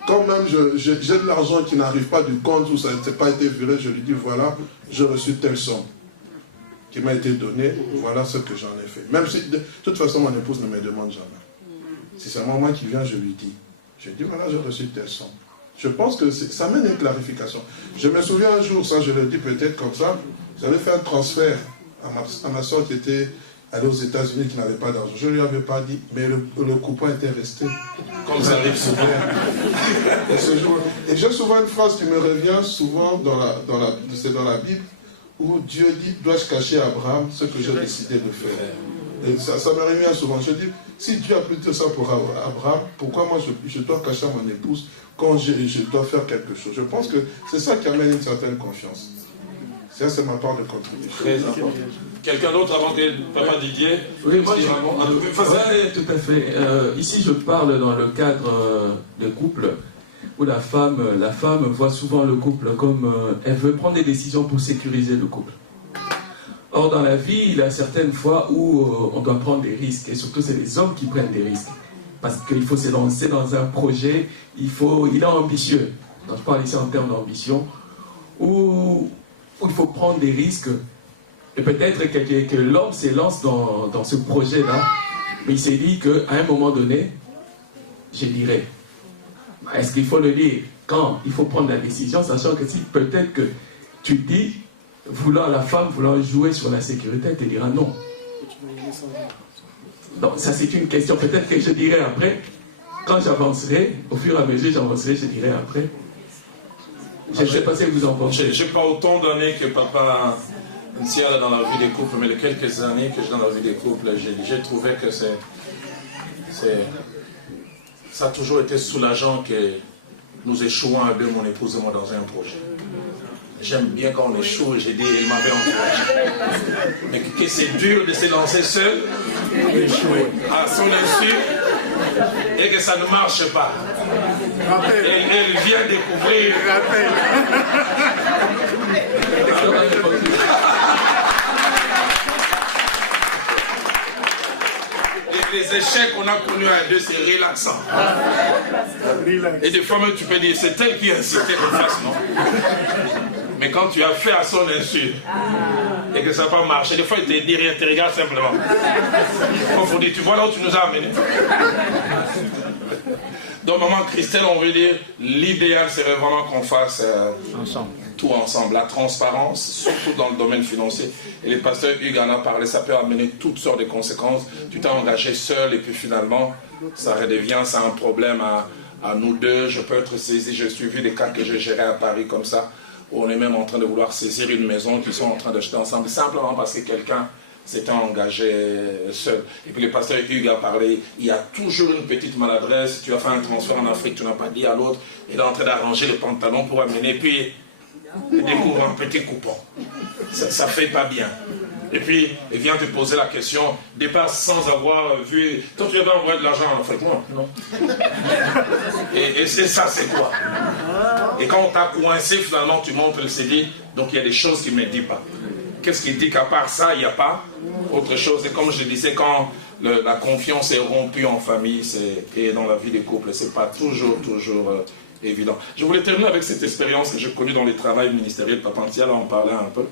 Quand même j'ai de l'argent qui n'arrive pas du compte où ça n'a pas été viré, je lui dis, voilà, j'ai reçu telle somme qui m'a été donnée, voilà ce que j'en ai fait. Même si, de toute façon, mon épouse ne me demande jamais. Si c'est moi qui viens, je lui dis. Je lui dis, voilà, j'ai reçu telle somme. Je pense que ça mène une clarification. Je me souviens un jour, ça je le dis peut-être comme ça, j'avais fait un transfert à ma soeur qui était allée aux États-Unis, qui n'avait pas d'argent. Je ne lui avais pas dit, mais le coupon était resté. Comme ça arrive souvent. Et j'ai souvent une phrase qui me revient souvent c'est dans la Bible, où Dieu dit, dois-je cacher à Abraham ce que j'ai décidé de faire. Et ça me revient souvent. Je dis, si Dieu a plutôt ça pour Abraham, pourquoi moi je dois cacher à mon épouse quand je dois faire quelque chose? Je pense que c'est ça qui amène une certaine confiance. Ça, c'est ma part de contribution. Très important. Quelqu'un d'autre avant que Papa Didier? Oui, moi, tout à fait. Ici, je parle dans le cadre de couple où la femme voit souvent le couple comme elle veut prendre des décisions pour sécuriser le couple. Or, dans la vie, il y a certaines fois où on doit prendre des risques, et surtout, c'est les hommes qui prennent des risques. Parce qu'il faut se lancer dans un projet, il est ambitieux. Donc, je parle ici en termes d'ambition, où il faut prendre des risques. Et peut-être que l'homme s'élance dans ce projet-là, mais il s'est dit qu'à un moment donné, je dirais, est-ce qu'il faut le dire quand il faut prendre la décision, sachant que si peut-être que tu dis, la femme voulant jouer sur la sécurité, elle te dira non. Donc ça c'est une question, peut-être que je dirai après, quand j'avancerai, au fur et à mesure j'avancerai, je dirai après. Je ne sais pas ce que vous en pensez. Je n'ai pas autant d'années que Papa Ntiala dans la vie des couples, mais les quelques années que j'ai dans la vie des couples, j'ai trouvé que ça a toujours été soulageant que nous échouons un peu, mon épouse et moi, dans un projet. J'aime bien quand on échoue, j'ai dit, il m'avait encouragé. Mais que c'est dur de se lancer seul, à son insu, et que ça ne marche pas. Et elle vient découvrir. Les échecs qu'on a connus à deux, c'est relaxant. Et des fois même tu peux dire, c'est elle qui a incité qu'on fasse, non? Mais quand tu as fait à son insu et que ça n'a pas marché, des fois il te dit rien, tu regardes simplement. Il faut dire, tu vois là où tu nous as amenés. Donc maman Christelle, on veut dire, l'idéal serait vraiment qu'on fasse tout ensemble, la transparence, surtout dans le domaine financier. Et le pasteur Hugues en a parlé, ça peut amener toutes sortes de conséquences. Tu t'es engagé seul et puis finalement, ça redevient, c'est un problème à nous deux. Je peux être saisi, j'ai suivi des cas que j'ai gérés à Paris comme ça, où on est même en train de vouloir saisir une maison qu'ils sont en train d'acheter ensemble, simplement parce que quelqu'un s'était engagé seul. Et puis le pasteur Hugues a parlé, il y a toujours une petite maladresse. Tu as fait un transfert en Afrique, tu n'as pas dit à l'autre, il est en train d'arranger les pantalons pour amener, puis il découvre un petit coupon. Ça fait pas bien. Et puis, il vient te poser la question, dépasse sans avoir vu. Toi, tu avais envoyé de l'argent en Afrique, non. Et c'est ça, c'est quoi? Et quand on t'a coincé, finalement, tu montres le CD, donc il y a des choses qu'il ne me dit pas. Qu'est-ce qu'il dit qu'à part ça, il n'y a pas autre chose? Et comme je disais, quand la confiance est rompue en famille et dans la vie des couples. Ce n'est pas toujours évident. Je voulais terminer avec cette expérience que j'ai connue dans les travails ministériels. Papantia, là, on parlait un peu.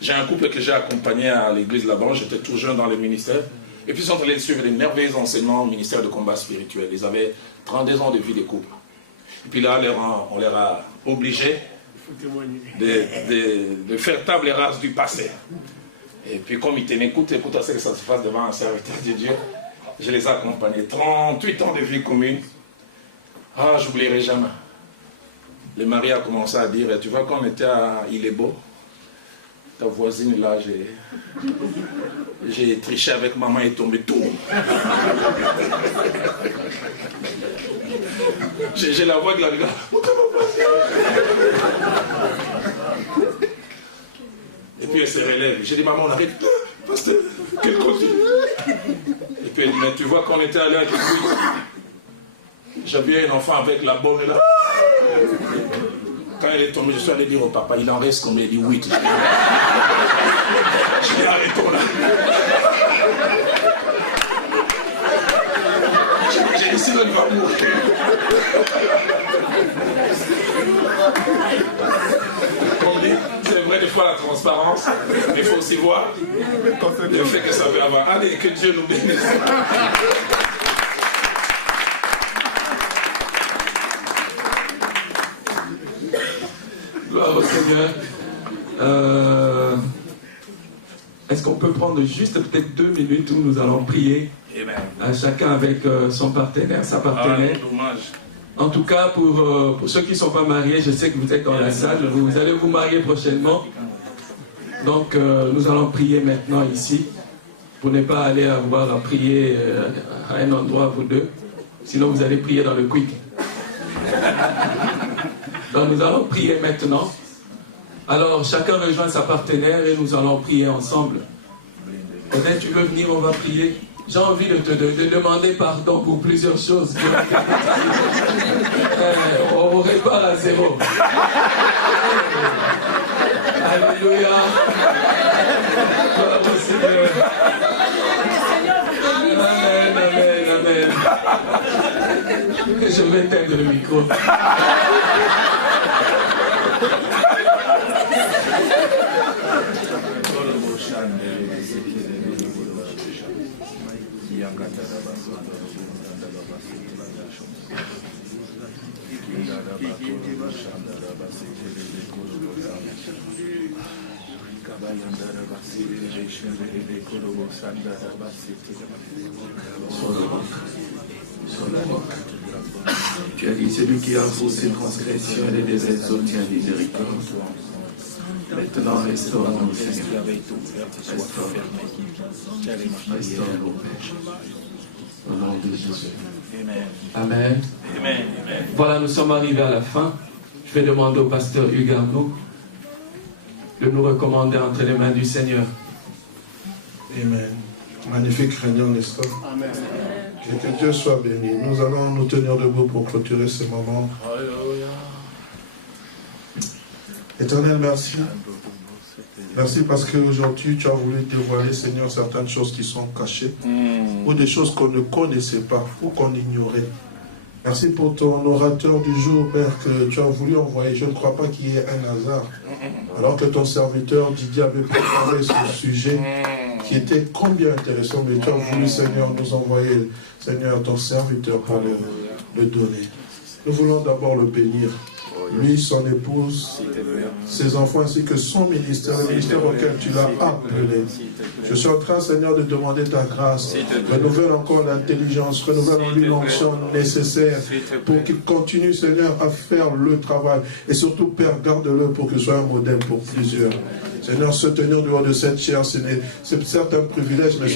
J'ai un couple que j'ai accompagné à l'église là-bas. J'étais tout jeune dans les ministères. Et puis ils sont allés suivre les merveilleux enseignements au ministère de combat spirituel. Ils avaient 32 ans de vie de couple. Et puis là, on leur a obligés de faire table rase du passé. Et puis comme ils tenaient écoute à ce que ça se fasse devant un serviteur de Dieu, je les ai accompagnés. 38 ans de vie commune. Ah, je n'oublierai jamais. Le mari a commencé à dire, tu vois, quand on était à Il-est-Beau, ta voisine là, j'ai triché avec maman et tombé tout. J'ai la voix de la regarde. Et puis elle se relève. J'ai dit, maman, on arrête. Pasteur, qu'elle continue. Et puis elle dit, mais tu vois, quand on était allé à l'église, j'avais un enfant avec la bonne là. Quand elle est tombée, je suis allé dire au papa, il en reste combien? Il dit 8. Je dis, arrêtons là. J'ai dit, sinon il va mourir. C'est vrai des fois la transparence, mais il faut aussi voir le fait que ça veut avoir. Allez, que Dieu nous bénisse. Gloire au Seigneur. Est-ce qu'on peut prendre juste peut-être 2 minutes où nous allons prier, chacun avec son partenaire, sa partenaire. En tout cas, pour ceux qui ne sont pas mariés, je sais que vous êtes dans la salle, vous allez vous marier prochainement. Donc nous allons prier maintenant ici, pour ne pas aller avoir à prier à un endroit, vous deux. Sinon vous allez prier dans le quick. Donc nous allons prier maintenant. Alors chacun rejoint sa partenaire et nous allons prier ensemble. Peut-être tu veux venir, on va prier. J'ai envie de te demander pardon pour plusieurs choses. On répare à 0. Alléluia. Gloire au Seigneur. Amen, amen, amen. Je vais éteindre le micro. Tu as dit, celui qui a pour ses transgressions et les déserts obtient miséricorde. Maintenant, restaure-nous, Seigneur. Restaure-nous, Père. Au nom de Jésus. Amen. Voilà, nous sommes arrivés à la fin. Je vais demander au pasteur Hugues Arnaud de nous recommander entre les mains du Seigneur. Amen. Magnifique réunion, n'est-ce pas? Amen. Et que Dieu soit béni. Nous allons nous tenir debout pour clôturer ce moment. Alléluia. Éternel, merci. Merci parce qu'aujourd'hui, tu as voulu dévoiler, Seigneur, certaines choses qui sont cachées, ou des choses qu'on ne connaissait pas, ou qu'on ignorait. Merci pour ton orateur du jour, Père, que tu as voulu envoyer. Je ne crois pas qu'il y ait un hasard. Alors que ton serviteur Didier avait préparé ce sujet qui était combien intéressant, mais tu as voulu, Seigneur, nous envoyer, Seigneur, ton serviteur pour le donner. Nous voulons d'abord le bénir. Lui, son épouse, ses enfants, ainsi que son ministère, le ministère auquel tu l'as appelé. Je suis en train, Seigneur, de demander ta grâce. Renouvelle encore l'intelligence, renouvelle en lui l'onction nécessaire pour qu'il continue, Seigneur, à faire le travail. Et surtout, Père, garde-le pour qu'il soit un modèle pour plusieurs. Seigneur, se tenir dehors de cette chair, c'est certes un privilège, mais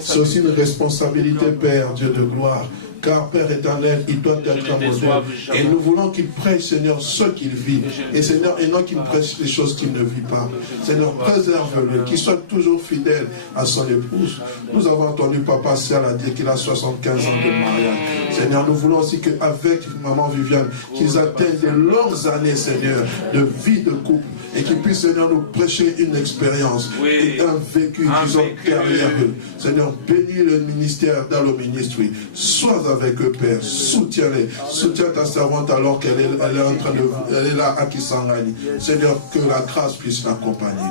c'est aussi une responsabilité, Père, Dieu de gloire. car Père éternel, il doit être un modèle. Et nous voulons qu'il prêche, Seigneur, ce qu'il vit. Et Seigneur, et non qu'il prêche les choses qu'il ne vit pas. Seigneur, préserve-le, qu'il soit toujours fidèle à son épouse. Nous avons entendu Papa Serre dire qu'il a 75 ans de mariage. Seigneur, nous voulons aussi qu'avec Maman Viviane, qu'ils atteignent de longues années, Seigneur, de vie de couple. Et qu'ils puissent, Seigneur, nous prêcher une expérience et un vécu qu'ils ont derrière eux. Seigneur, bénis le ministère dans le ministry. Sois avec eux, Père. Soutiens-les. Soutiens ta servante alors qu'elle est en train de... Elle est là à Kisangani. Seigneur, que la grâce puisse l'accompagner.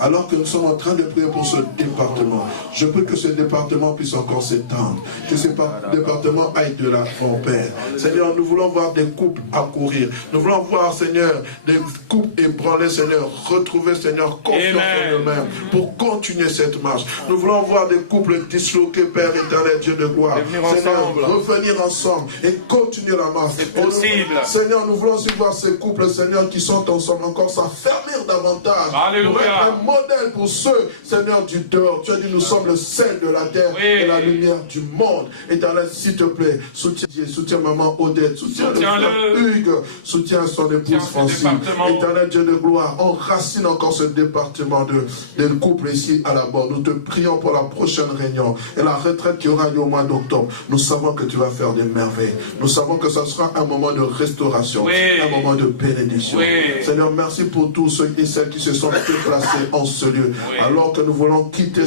Alors que nous sommes en train de prier pour ce département, je prie que ce département puisse encore s'étendre, que ce département aille de l'avant, Père. Seigneur, nous voulons voir des couples accourir. Nous voulons voir, Seigneur, des couples ébranlés, Seigneur, retrouver, Seigneur, confiance en eux-mêmes pour continuer cette marche. Nous voulons voir des couples disloqués, Père éternel, Dieu de gloire. Seigneur, revenir ensemble et continuer la marche. C'est possible. Seigneur, nous voulons aussi voir ces couples, Seigneur, qui sont ensemble encore s'affermir davantage. Alléluia. Modèle pour ceux, Seigneur, du dehors. Tu as dit, nous sommes le sel de la terre et la lumière du monde. Éternel, s'il te plaît, soutiens maman Odette, soutiens le frère Hugues, soutiens son épouse Francine. Éternel Dieu de gloire, enracine encore ce département de couple ici à la bord. Nous te prions pour la prochaine réunion et la retraite qui aura lieu au mois d'octobre. Nous savons que tu vas faire des merveilles. Nous savons que ce sera un moment de restauration, un moment de bénédiction. Seigneur, merci pour tous ceux et celles qui se sont déplacés en ce lieu. Alors que nous voulons quitter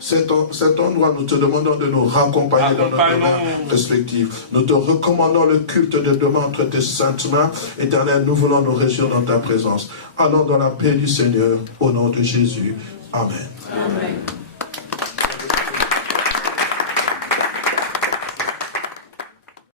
cet endroit, nous te demandons de nous raccompagner dans nos domaines respectifs. Nous te recommandons le culte de demain entre tes saintes mains. Éternel, nous voulons nous réjouir dans ta présence. Allons dans la paix du Seigneur, au nom de Jésus. Amen. Amen.